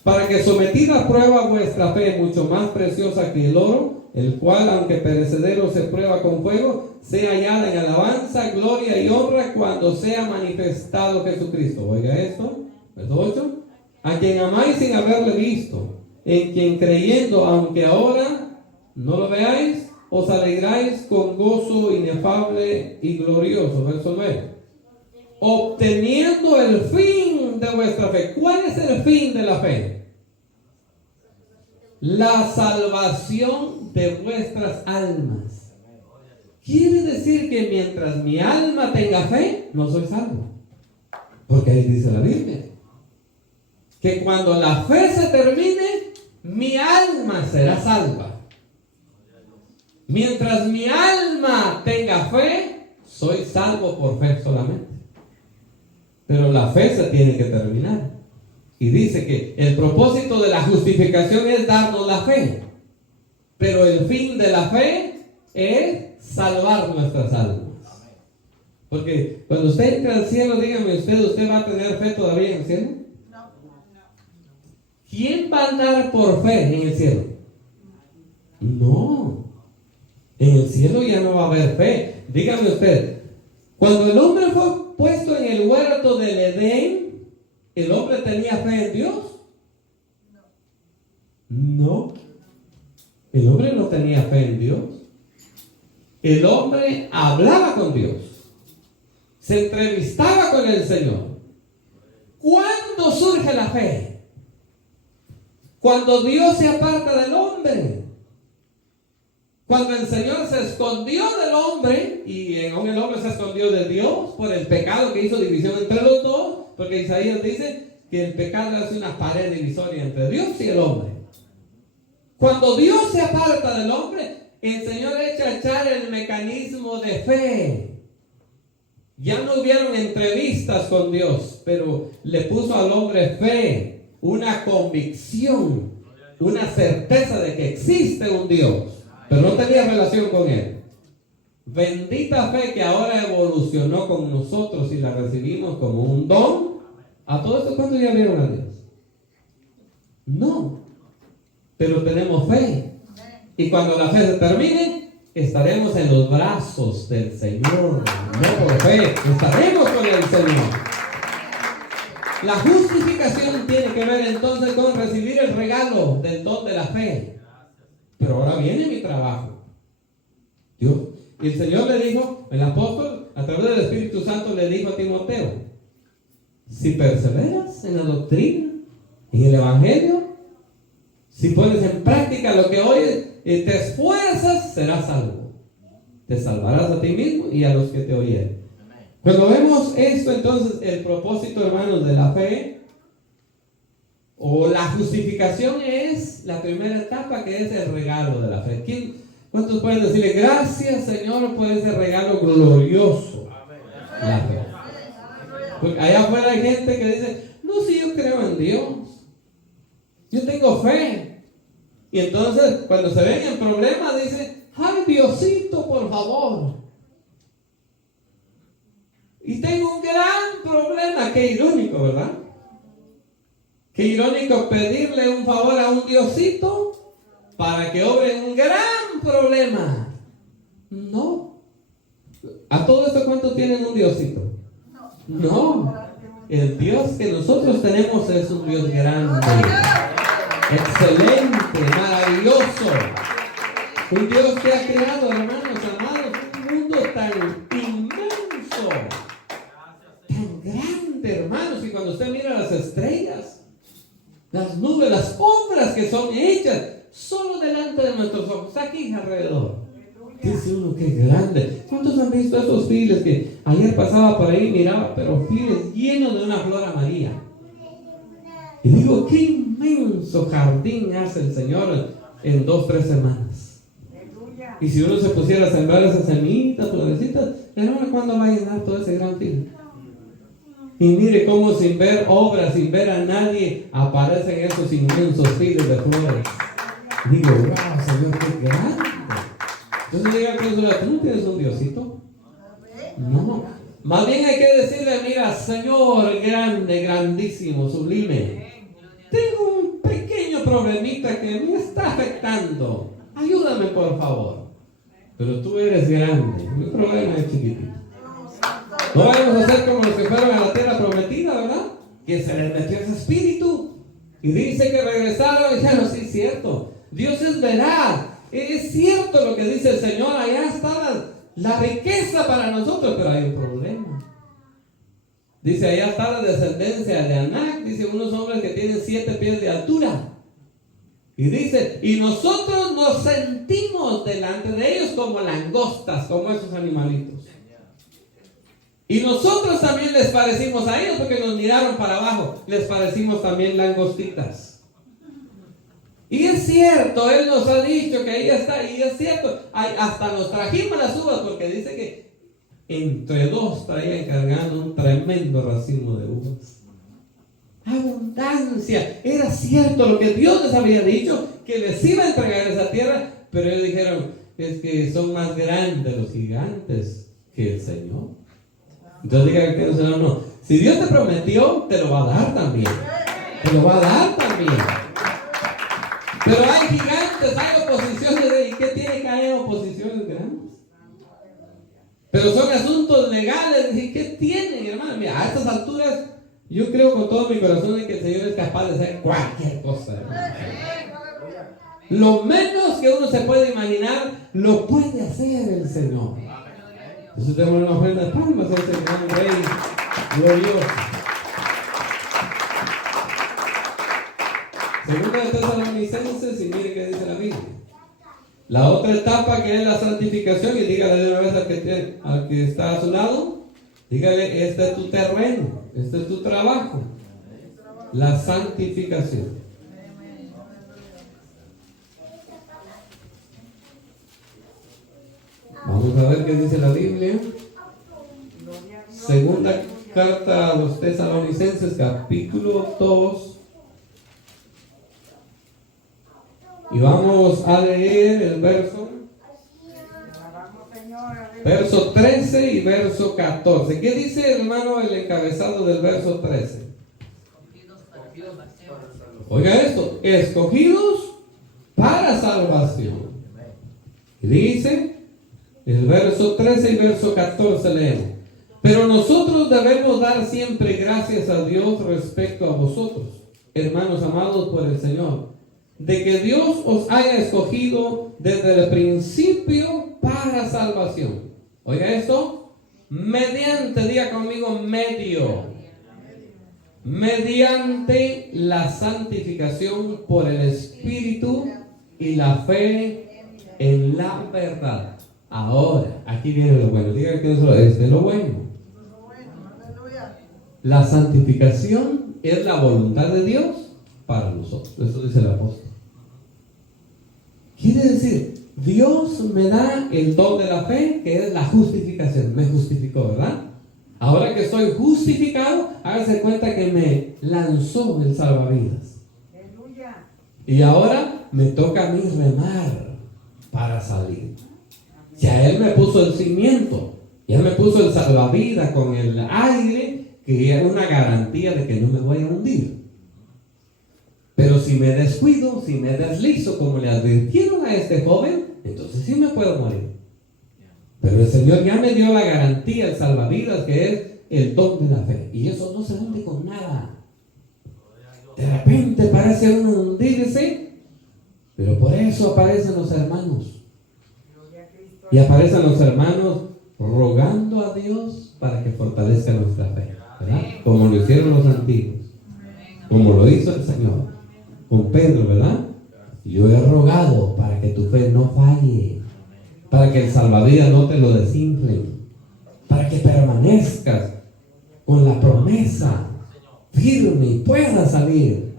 para que sometida a prueba vuestra fe, mucho más preciosa que el oro, el cual, aunque perecedero, se prueba con fuego, sea hallada en alabanza, gloria y honra cuando sea manifestado Jesucristo. Oiga esto, verso 8: a quien amáis sin haberle visto, en quien creyendo, aunque ahora no lo veáis, os alegráis con gozo inefable y glorioso. Verso 9: obteniendo el fin de vuestra fe. ¿Cuál es el fin de la fe? la salvación de vuestras almas. Quiere decir que mientras mi alma tenga fe, no soy salvo. Porque ahí dice la Biblia que cuando la fe se termine, mi alma será salva. Mientras mi alma tenga fe, soy salvo por fe solamente. Pero la fe se tiene que terminar. Y dice que el propósito de la justificación es darnos la fe. Pero el fin de la fe es salvar nuestras almas. Porque cuando usted entra al cielo, dígame ¿usted va a tener fe todavía en el cielo? ¿Quién va a andar por fe en el cielo? No. En el cielo ya no va a haber fe. Dígame usted, cuando el hombre fue puesto en el huerto del Edén, ¿el hombre tenía fe en Dios? No. El hombre no tenía fe en Dios. El hombre hablaba con Dios. Se entrevistaba con el Señor. ¿Cuándo surge la fe? Cuando Dios se aparta del hombre. Cuando el Señor se escondió del hombre, y aún el hombre se escondió de Dios por el pecado que hizo división entre los dos, porque Isaías dice que el pecado hace una pared divisoria entre Dios y el hombre. Cuando Dios se aparta del hombre, el Señor echa a echar el mecanismo de fe. Ya no hubieron entrevistas con Dios, pero le puso al hombre fe, una convicción, una certeza de que existe un Dios, pero no tenía relación con Él. Bendita fe que ahora evolucionó con nosotros y la recibimos como un don. ¿A todo esto cuántos ya vieron a Dios? No, pero tenemos fe. Y cuando la fe se termine, estaremos en los brazos del Señor. No por fe, estaremos con el Señor. La justificación tiene que ver entonces con recibir el regalo del don de la fe. Pero ahora viene mi trabajo. Dios. Y el Señor le dijo, el apóstol, a través del Espíritu Santo, le dijo a Timoteo: si perseveras en la doctrina, en el Evangelio, si pones en práctica lo que oyes y te esfuerzas, serás salvo. Te salvarás a ti mismo y a los que te oyen. Cuando vemos esto, entonces, el propósito, hermanos, de la fe o la justificación es la primera etapa, que es el regalo de la fe. ¿Cuántos pueden decirle gracias, Señor, por ese regalo glorioso? La fe. Porque allá afuera hay gente que dice: no, si yo creo en Dios, yo tengo fe. Y entonces, cuando se ven en problemas, dicen: ay, Diosito, por favor. Y tengo un gran problema. Qué irónico, ¿verdad? Qué irónico pedirle un favor a un Diosito para que obre un gran problema. No. ¿A todo esto cuántos tienen un Diosito? No. El Dios que nosotros tenemos es un Dios grande, excelente, maravilloso. Un Dios que ha creado, hermanos amados, un mundo tan inmenso, tan grande, hermanos. Y cuando usted mira las estrellas, las nubes, las obras que son hechas solo delante de nuestros ojos, aquí alrededor, dice uno: qué grande. ¿Cuántos han visto esos files que ayer pasaba por ahí y miraba, pero files llenos de una flor amarilla? Y digo: qué inmenso jardín hace el Señor en 2-3 semanas. Y si uno se pusiera a sembrar esas semillitas, florecitas, hermano, ¿cuándo va a llenar todo ese gran filo? Y mire cómo, sin ver obras, sin ver a nadie, aparecen esos inmensos filos de flores. Digo: wow, Señor, qué grande. Entonces diga: ¿tú no tienes un Diosito? No. Más bien hay que decirle: mira, Señor, grande, grandísimo, sublime, tengo un pequeño problemita que me está afectando. Ayúdame, por favor. Pero tú eres grande. Mi problema es chiquitito. No vamos a hacer como los que fueron a la tierra prometida, ¿verdad? Que se les metió ese espíritu. Y dice que regresaron y dijeron: sí, es cierto. Dios es veraz. Es cierto lo que dice el Señor. Allá está la riqueza para nosotros, pero hay un problema. Dice: allá está la descendencia de Anac. Dice: unos hombres que tienen 7 pies de altura. Y dice, y nosotros nos sentimos delante de ellos como langostas, como esos animalitos. Y nosotros también les parecimos a ellos porque nos miraron para abajo. Les parecimos también langostitas. Y es cierto, Él nos ha dicho que ahí está. Y es cierto, hasta nos trajimos las uvas porque dice que entre dos traían cargando un tremendo racimo de uvas. Abundancia. Era cierto lo que Dios les había dicho, que les iba a entregar esa tierra. Pero ellos dijeron, es que son más grandes los gigantes que el Señor. Entonces diga que no. Si Dios te prometió, te lo va a dar también. Te lo va a dar también. Pero hay gigantes, hay oposiciones. ¿Y qué tiene que haber oposiciones grandes? Pero son asuntos legales. ¿Y qué tienen, hermano? Mira, a estas alturas, yo creo con todo mi corazón de que el Señor es capaz de hacer cualquier cosa, hermano. Lo menos que uno se puede imaginar, lo puede hacer el Señor. Entonces tenemos una ofrenda de palmas a ese gran Rey glorioso. Segunda de Tesalonicenses, y mire qué dice la Biblia. La otra etapa que es la santificación, y dígale de una vez al que está a su lado, dígale, este es tu terreno, este es tu trabajo, la santificación. Vamos a ver qué dice la Biblia. Segunda carta a los Tesalonicenses, capítulo 2. Y vamos a leer el verso 13 y verso 14. ¿Qué dice, hermano, el encabezado del verso 13? Oiga esto, escogidos para salvación. Y dice, el verso 13 y verso 14 leemos. Pero nosotros debemos dar siempre gracias a Dios respecto a vosotros, hermanos amados por el Señor, de que Dios os haya escogido desde el principio para salvación. Oiga esto, mediante, diga conmigo, mediante la santificación por el Espíritu y la fe en la verdad. Ahora, aquí viene lo bueno. Diga que eso es de lo bueno. La santificación es la voluntad de Dios para nosotros. Eso dice el apóstol. Quiere decir, Dios me da el don de la fe, que es la justificación. Me justificó, ¿verdad? Ahora que soy justificado, hágase cuenta que me lanzó el salvavidas. Y ahora me toca a mí remar para salir. Ya Él me puso el cimiento, ya me puso el salvavidas con el aire, que es una garantía de que no me voy a hundir. Pero si me descuido, si me deslizo, como le advirtieron a este joven, entonces sí me puedo morir. Pero el Señor ya me dio la garantía, el salvavidas, que es el don de la fe. Y eso no se hunde con nada. De repente parece uno hundirse, pero por eso aparecen los hermanos. Y aparecen los hermanos rogando a Dios para que fortalezca nuestra fe, ¿verdad? Como lo hicieron los antiguos, como lo hizo el Señor con Pedro, ¿verdad? Yo he rogado para que tu fe no falle, para que el salvavidas no te lo desinflen, para que permanezcas con la promesa firme y puedas salir.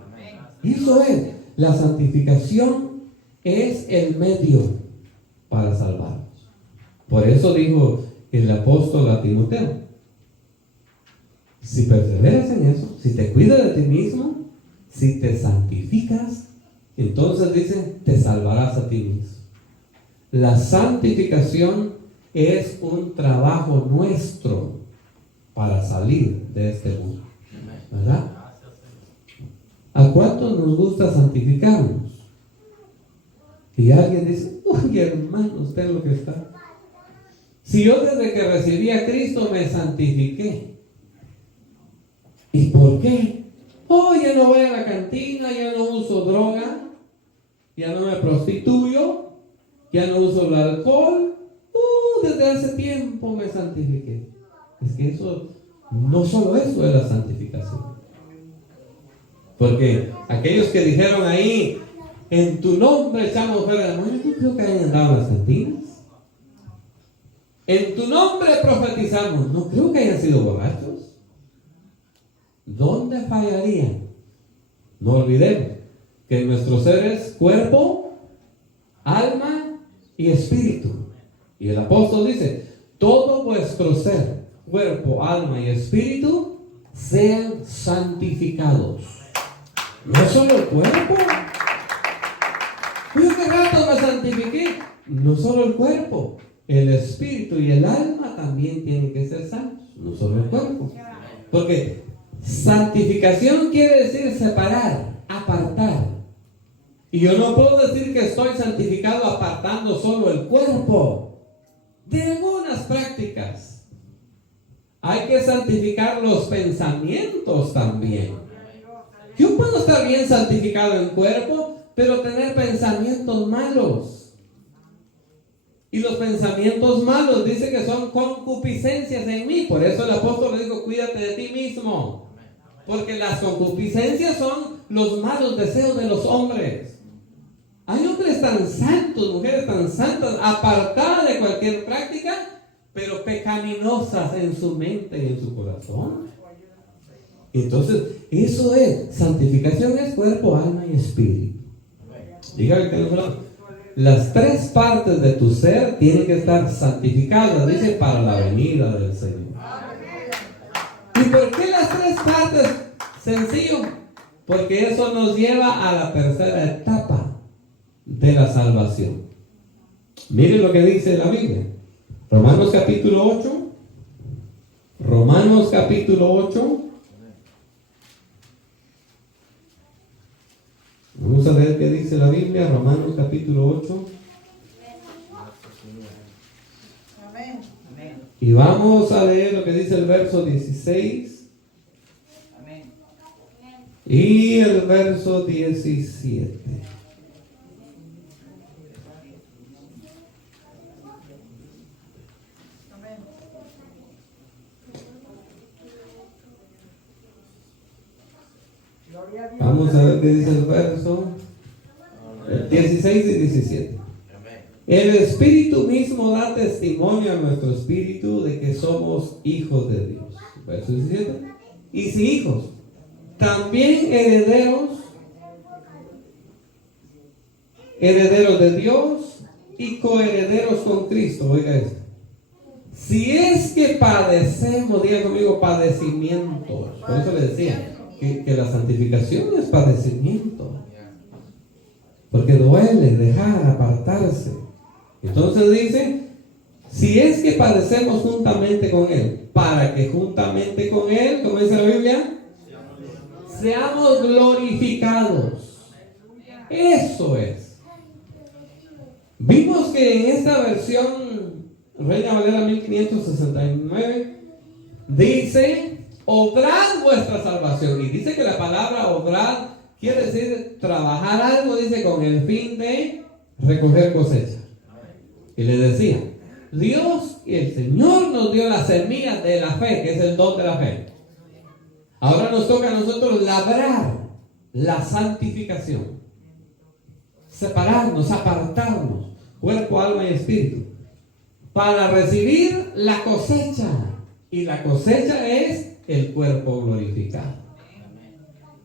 Eso es, la santificación es el medio para salvarnos. Por eso dijo el apóstol a Timoteo, si perseveras en eso, si te cuidas de ti mismo, si te santificas, entonces dice, te salvarás a ti mismo. La santificación es un trabajo nuestro para salir de este mundo, ¿verdad? ¿A cuántos nos gusta santificarnos? Y alguien dice, uy, hermano, usted es lo que está. Si yo desde que recibí a Cristo me santifiqué. ¿Y por qué? Oh, ya no voy a la cantina, ya no uso droga, ya no me prostituyo, ya no uso el alcohol. Desde hace tiempo me santifiqué. Es que eso, no solo eso es la santificación. Porque aquellos que dijeron ahí, En tu nombre echamos fuera demonios. No creo que hayan andado las cantinas. En tu nombre profetizamos. No creo que hayan sido borrachos. ¿Dónde fallarían? No olvidemos que nuestro ser es cuerpo, alma y espíritu. Y el apóstol dice, todo vuestro ser, cuerpo, alma y espíritu, sean santificados. No solo el cuerpo. Yo qué rato me santifiqué. No solo el cuerpo, el espíritu y el alma también tienen que ser santos. No solo el cuerpo. Porque santificación quiere decir separar, apartar. Y yo no puedo decir que estoy santificado apartando solo el cuerpo. De algunas prácticas. Hay que santificar los pensamientos también. Yo puedo estar bien santificado en cuerpo, pero tener pensamientos malos. Y los pensamientos malos dice que son concupiscencias en mí. Por eso el apóstol le dijo, cuídate de ti mismo. Porque las concupiscencias son los malos deseos de los hombres. Hay hombres tan santos, mujeres tan santas, apartadas de cualquier práctica, pero pecaminosas en su mente y en su corazón. Entonces, eso es, santificación es cuerpo, alma y espíritu. Dígale que no. Las tres partes de tu ser tienen que estar santificadas, dice, para la venida del Señor. ¿Y por qué las tres partes? Sencillo, porque eso nos lleva a la tercera etapa de la salvación. Miren lo que dice la Biblia. Romanos capítulo 8. Romanos capítulo 8. Vamos a ver qué dice la Biblia. Romanos capítulo 8. Y vamos a leer lo que dice el verso 16. Y el verso 17. Vamos a ver qué dice el verso 16 y 17. El Espíritu mismo da testimonio a nuestro espíritu de que somos hijos de Dios. Verso 17. Y si hijos, también herederos de Dios y coherederos con Cristo. Oiga esto. Si es que padecemos, diga conmigo, padecimientos. Por eso le decía que la santificación es padecimiento. Porque duele dejar, apartarse. Entonces dice, si es que padecemos juntamente con Él, para que juntamente con Él, como dice la Biblia, seamos glorificados. Eso es. Vimos que en esta versión Reina Valera 1569 dice, obrad vuestra salvación. Y dice que la palabra obrad quiere decir trabajar algo, dice, con el fin de recoger cosecha. Y le decía, Dios y el Señor nos dio la semilla de la fe, que es el don de la fe. Ahora nos toca a nosotros labrar la santificación, separarnos, apartarnos, cuerpo, alma y espíritu, para recibir la cosecha. Y la cosecha es el cuerpo glorificado.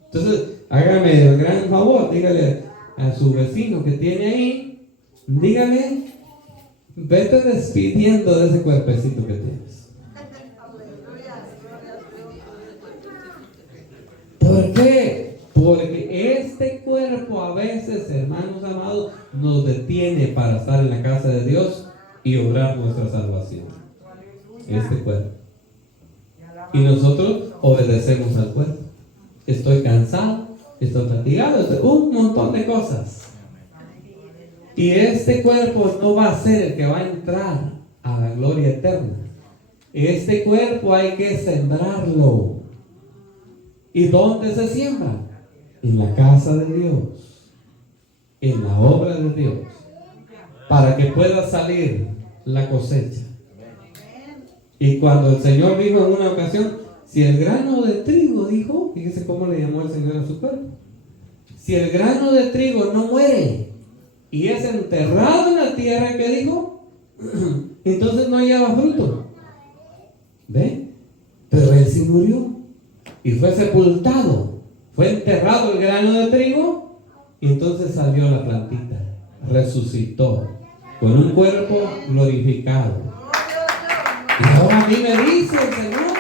Entonces, hágame el gran favor, dígale a su vecino que tiene ahí, dígale, vete despidiendo de ese cuerpecito que tienes. ¿Por qué? Porque este cuerpo a veces, hermanos amados, nos detiene para estar en la casa de Dios y obrar nuestra salvación. Este cuerpo. Y nosotros obedecemos al cuerpo. Estoy cansado, estoy fatigado, un montón de cosas. Y este cuerpo no va a ser el que va a entrar a la gloria eterna. Este cuerpo hay que sembrarlo. ¿Y dónde se siembra? En la casa de Dios, en la obra de Dios, para que pueda salir la cosecha. Y cuando el Señor dijo en una ocasión, si el grano de trigo, dijo, fíjese cómo le llamó el Señor a su cuerpo, si el grano de trigo no muere y es enterrado en la tierra, ¿qué dijo? Entonces no lleva fruto. ¿Ve? Pero él sí murió y fue sepultado. Fue enterrado el grano de trigo y entonces salió la plantita. Resucitó con un cuerpo glorificado. Y ahora a mí me dice el Señor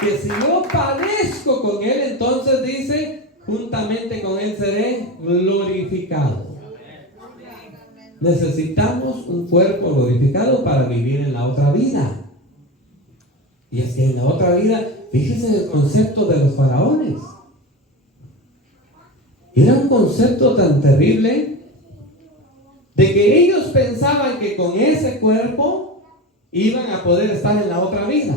que si yo padezco con Él, entonces dice, juntamente con Él seré glorificado. Necesitamos un cuerpo glorificado para vivir en la otra vida. Y es que en la otra vida, fíjese el concepto de los faraones. Era un concepto tan terrible de que ellos pensaban que con ese cuerpo iban a poder estar en la otra vida.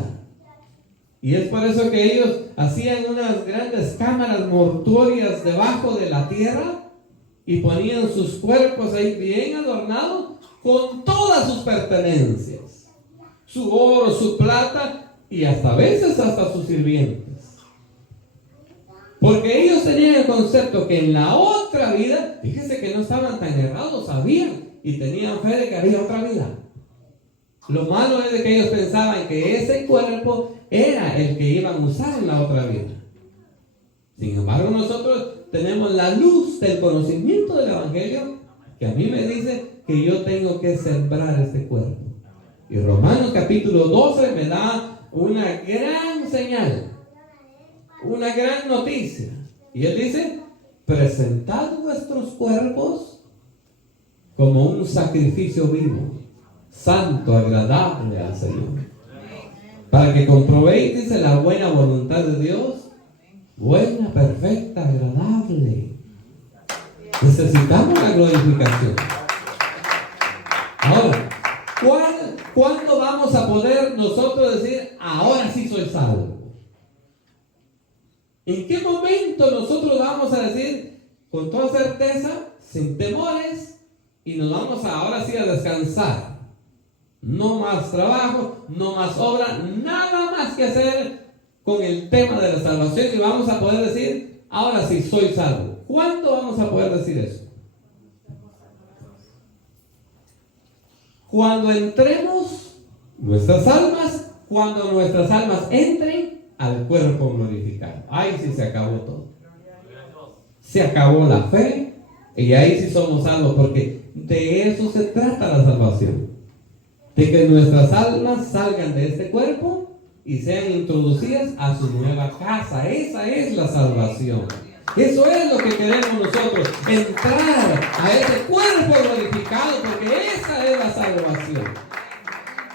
Y es por eso que ellos hacían unas grandes cámaras mortuorias debajo de la tierra y ponían sus cuerpos ahí bien adornados con todas sus pertenencias, su oro, su plata y hasta a veces hasta sus sirvientes. Porque ellos tenían el concepto que en la otra vida, fíjense que no estaban tan errados, sabían y tenían fe de que había otra vida. Lo malo es de que ellos pensaban que ese cuerpo era el que iban a usar en la otra vida. Sin embargo, nosotros tenemos la luz del conocimiento del Evangelio que a mí me dice que yo tengo que sembrar este cuerpo. Y Romanos capítulo 12 me da una gran señal, una gran noticia. Y él dice, presentad vuestros cuerpos como un sacrificio vivo, santo, agradable al Señor, para que comprobéis, dice, la buena voluntad de Dios, buena, perfecta, agradable. Necesitamos la glorificación. Ahora, ¿cuándo vamos a poder nosotros decir, ahora sí soy salvo? ¿En qué momento nosotros vamos a decir con toda certeza, sin temores, y nos vamos ahora sí a descansar? No más trabajo, no más obra, nada más que hacer con el tema de la salvación y vamos a poder decir, ahora sí soy salvo. ¿Cuándo vamos a poder decir eso? Cuando entremos nuestras almas, cuando nuestras almas entren al cuerpo glorificado. Ahí sí se acabó todo. Se acabó la fe y ahí sí somos salvos, porque de eso se trata la salvación. De que nuestras almas salgan de este cuerpo y sean introducidas a su nueva casa. Esa es la salvación. Eso es lo que queremos nosotros, entrar a ese cuerpo glorificado, porque esa es la salvación.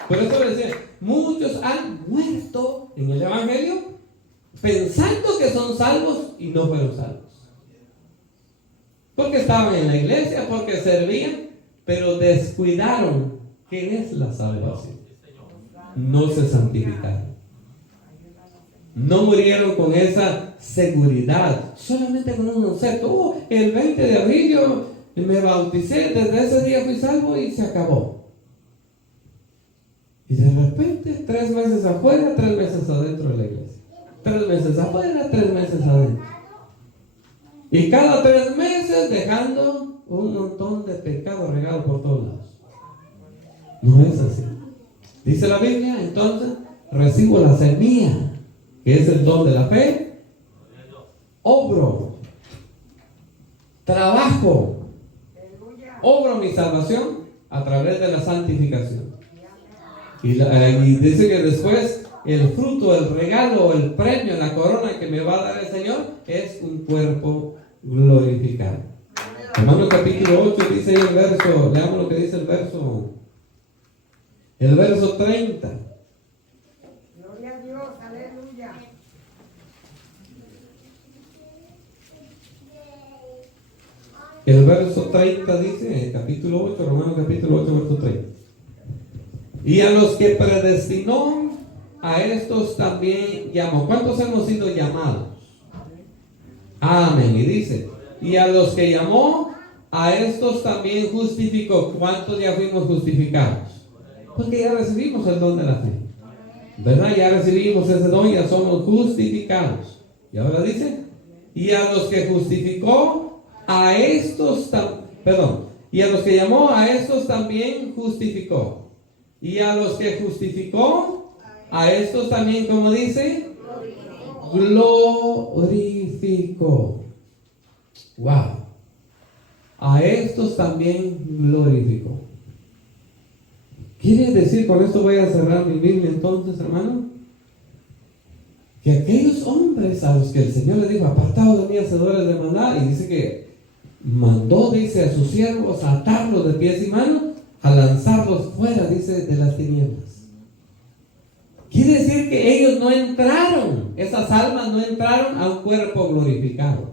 Por eso decía, muchos han muerto en el Evangelio pensando que son salvos y no fueron salvos. Porque estaban en la iglesia, porque servían, pero descuidaron qué es la salvación. No se santificaron. No murieron con esa seguridad, solamente con un concepto. El 20 de abril yo me bauticé, desde ese día fui salvo y se acabó. Y de repente, 3 meses afuera, 3 meses adentro de la iglesia. 3 meses afuera, 3 meses adentro. Y cada 3 meses dejando un montón de pecado regado por todos lados. No es así. Dice la Biblia, entonces, recibo la semilla, que es el don de la fe, obro, trabajo, obro mi salvación a través de la santificación. Y dice que después el fruto, el regalo, el premio, la corona que me va a dar el Señor es un cuerpo glorificado. Romanos capítulo 8 dice el verso, leamos lo que dice el verso 30. Gloria a Dios, aleluya. El verso 30 dice, capítulo 8, Romanos capítulo 8, verso 30. Y a los que predestinó, a estos también llamó. ¿Cuántos hemos sido llamados? Amén. Y dice, y a los que llamó, a estos también justificó. ¿Cuántos ya fuimos justificados? Porque ya recibimos el don de la fe, ¿verdad? Ya recibimos ese don, ya somos justificados. Y ahora dice, y a los que justificó, a estos y a los que llamó, a estos también justificó. Y a los que justificó, a estos también, como dice, glorificó. Wow. A estos también glorificó. ¿Quiere decir, con esto voy a cerrar mi Biblia entonces, hermano? Que aquellos hombres a los que el Señor les dijo, apartados de mí, hacedores de maldad, y dice que mandó, dice, a sus siervos a atarlos de pies y manos, a lanzarlos fuera, dice, de las tinieblas. Quiere decir que ellos no entraron, esas almas no entraron a un cuerpo glorificado.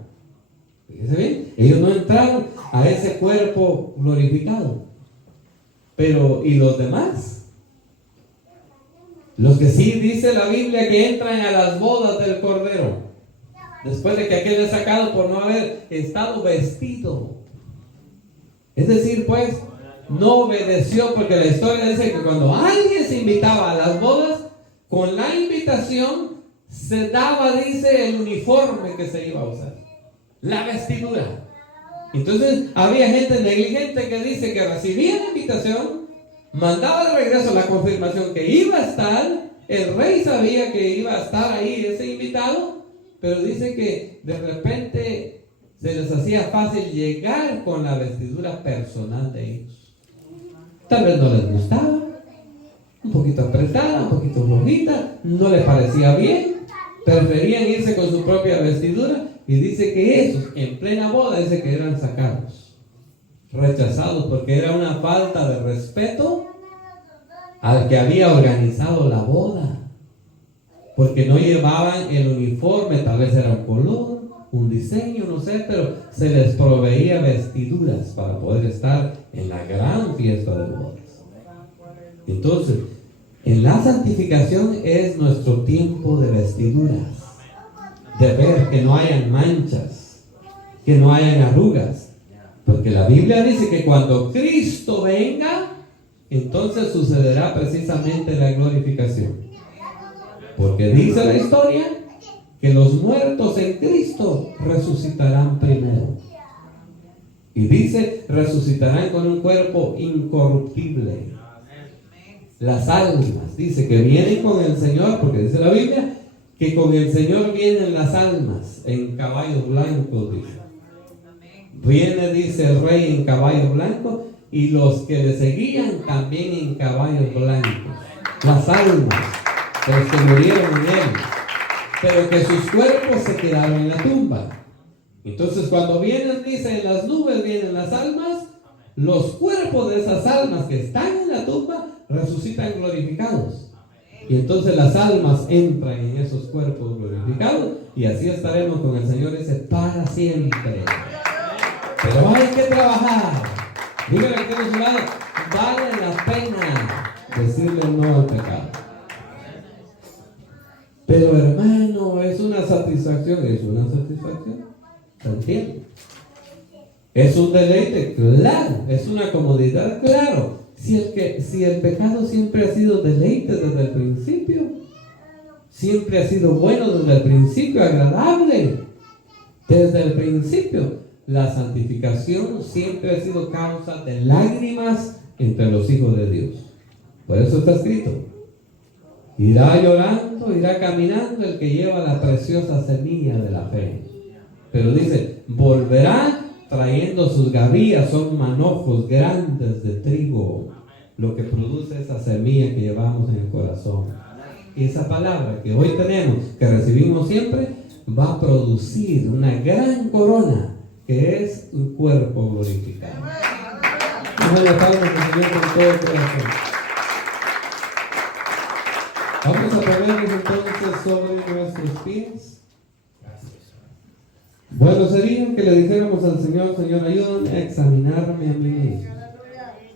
Fíjense bien, ellos no entraron a ese cuerpo glorificado. Pero, ¿y los demás? Los que sí dice la Biblia que entran a las bodas del Cordero, después de que aquel es sacado por no haber estado vestido. Es decir, pues, no obedeció, porque la historia dice que cuando alguien se invitaba a las bodas, con la invitación se daba, dice, el uniforme que se iba a usar, la vestidura. Entonces había gente negligente que dice que recibía la invitación, mandaba de regreso la confirmación que iba a estar, el rey sabía que iba a estar ahí ese invitado, pero dice que de repente se les hacía fácil llegar con la vestidura personal de ellos. Tal vez no les gustaba, un poquito apretada, un poquito flojita, no les parecía bien, preferían irse con su propia vestidura. Y dice que esos, en plena boda, dice que eran sacados, rechazados, porque era una falta de respeto al que había organizado la boda, porque no llevaban el uniforme, tal vez era un color, un diseño, no sé, pero se les proveía vestiduras para poder estar en la gran fiesta de bodas. Entonces, en la santificación es nuestro tiempo de vestiduras, de ver que no hayan manchas, que no hayan arrugas, porque la Biblia dice que cuando Cristo venga, entonces sucederá precisamente la glorificación, porque dice la historia que los muertos en Cristo resucitarán primero, y dice resucitarán con un cuerpo incorruptible. Las almas, dice que vienen con el Señor, porque dice la Biblia que con el Señor vienen las almas en caballos blancos, dice. Viene, dice el rey, en caballos blancos, y los que le seguían también en caballos blancos. Las almas, los que murieron en él, pero que sus cuerpos se quedaron en la tumba. Entonces cuando vienen, dice, en las nubes vienen las almas, los cuerpos de esas almas que están en la tumba resucitan glorificados. Y entonces las almas entran en esos cuerpos glorificados, y así estaremos con el Señor ese para siempre. Pero hay que trabajar. Dígale que tiene a su lado, vale la pena decirle no al pecado. Pero hermano, es una satisfacción. ¿Se entiende? Es un deleite, claro. Es una comodidad, claro. Si el pecado siempre ha sido deleite desde el principio, siempre ha sido bueno desde el principio, agradable desde el principio, la santificación siempre ha sido causa de lágrimas entre los hijos de Dios. Por eso está escrito: irá llorando, irá caminando el que lleva la preciosa semilla de la fe. Pero dice, volverá trayendo sus gavillas, son manojos grandes de trigo, lo que produce esa semilla que llevamos en el corazón. Y esa palabra que hoy tenemos, que recibimos siempre, va a producir una gran corona, que es un cuerpo glorificado. Vamos a palmas al Señor con todo el corazón. Vamos a ponernos entonces sobre nuestros pies. Bueno, sería que le dijéramos al Señor: Señor, ayúdame a examinarme a mí mismo.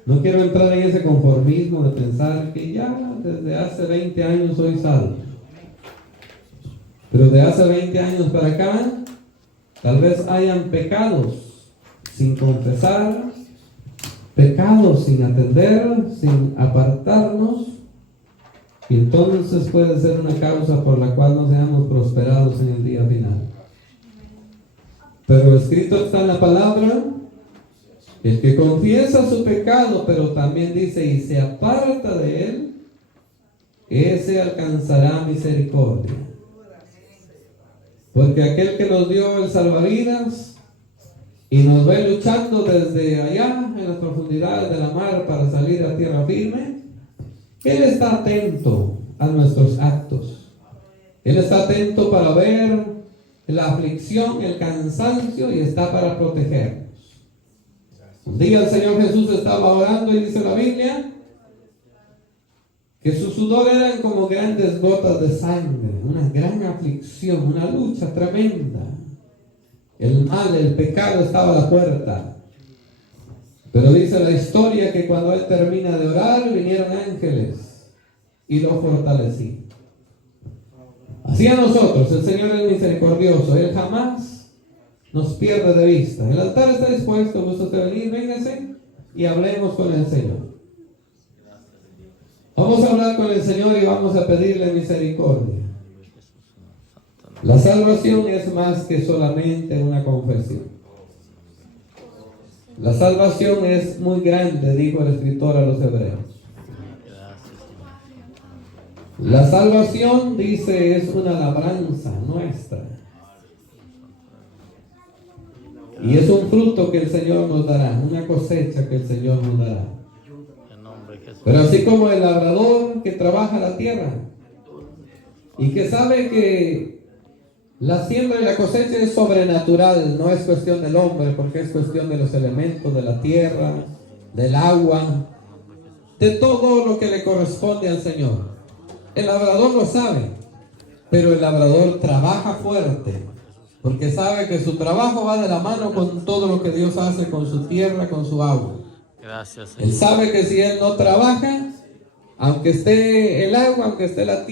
No quiero entrar en ese conformismo de pensar que ya desde hace 20 años soy salvo. Pero de hace 20 años para acá, tal vez hayan pecados sin confesar, pecados sin atender, sin apartarnos, y entonces puede ser una causa por la cual no seamos prosperados en el día final. Pero escrito está en la palabra, el que confiesa su pecado, pero también dice, y se aparta de él, ese alcanzará misericordia. Porque aquel que nos dio el salvavidas y nos ve luchando desde allá en las profundidades de la mar para salir a tierra firme, Él está atento a nuestros actos. Él está atento para ver la aflicción, el cansancio, y está para protegernos. Un día el Señor Jesús estaba orando y dice la Biblia que su sudor eran como grandes gotas de sangre, una gran aflicción, una lucha tremenda. El mal, el pecado estaba a la puerta. Pero dice la historia que cuando él termina de orar, vinieron ángeles y lo fortalecían. Así a nosotros, el Señor es misericordioso, Él jamás nos pierde de vista. El altar está dispuesto, gusta usted venir, véngase y hablemos con el Señor. Vamos a hablar con el Señor y vamos a pedirle misericordia. La salvación es más que solamente una confesión. La salvación es muy grande, dijo el escritor a los hebreos. La salvación, dice, es una labranza nuestra. Y es un fruto que el Señor nos dará, una cosecha que el Señor nos dará. Pero así como el labrador que trabaja la tierra y que sabe que la siembra y la cosecha es sobrenatural, no es cuestión del hombre, porque es cuestión de los elementos de la tierra, del agua, de todo lo que le corresponde al Señor. El labrador lo sabe, pero el labrador trabaja fuerte, porque sabe que su trabajo va de la mano con todo lo que Dios hace con su tierra, con su agua. Gracias, Él sabe que si él no trabaja, aunque esté el agua, aunque esté la tierra,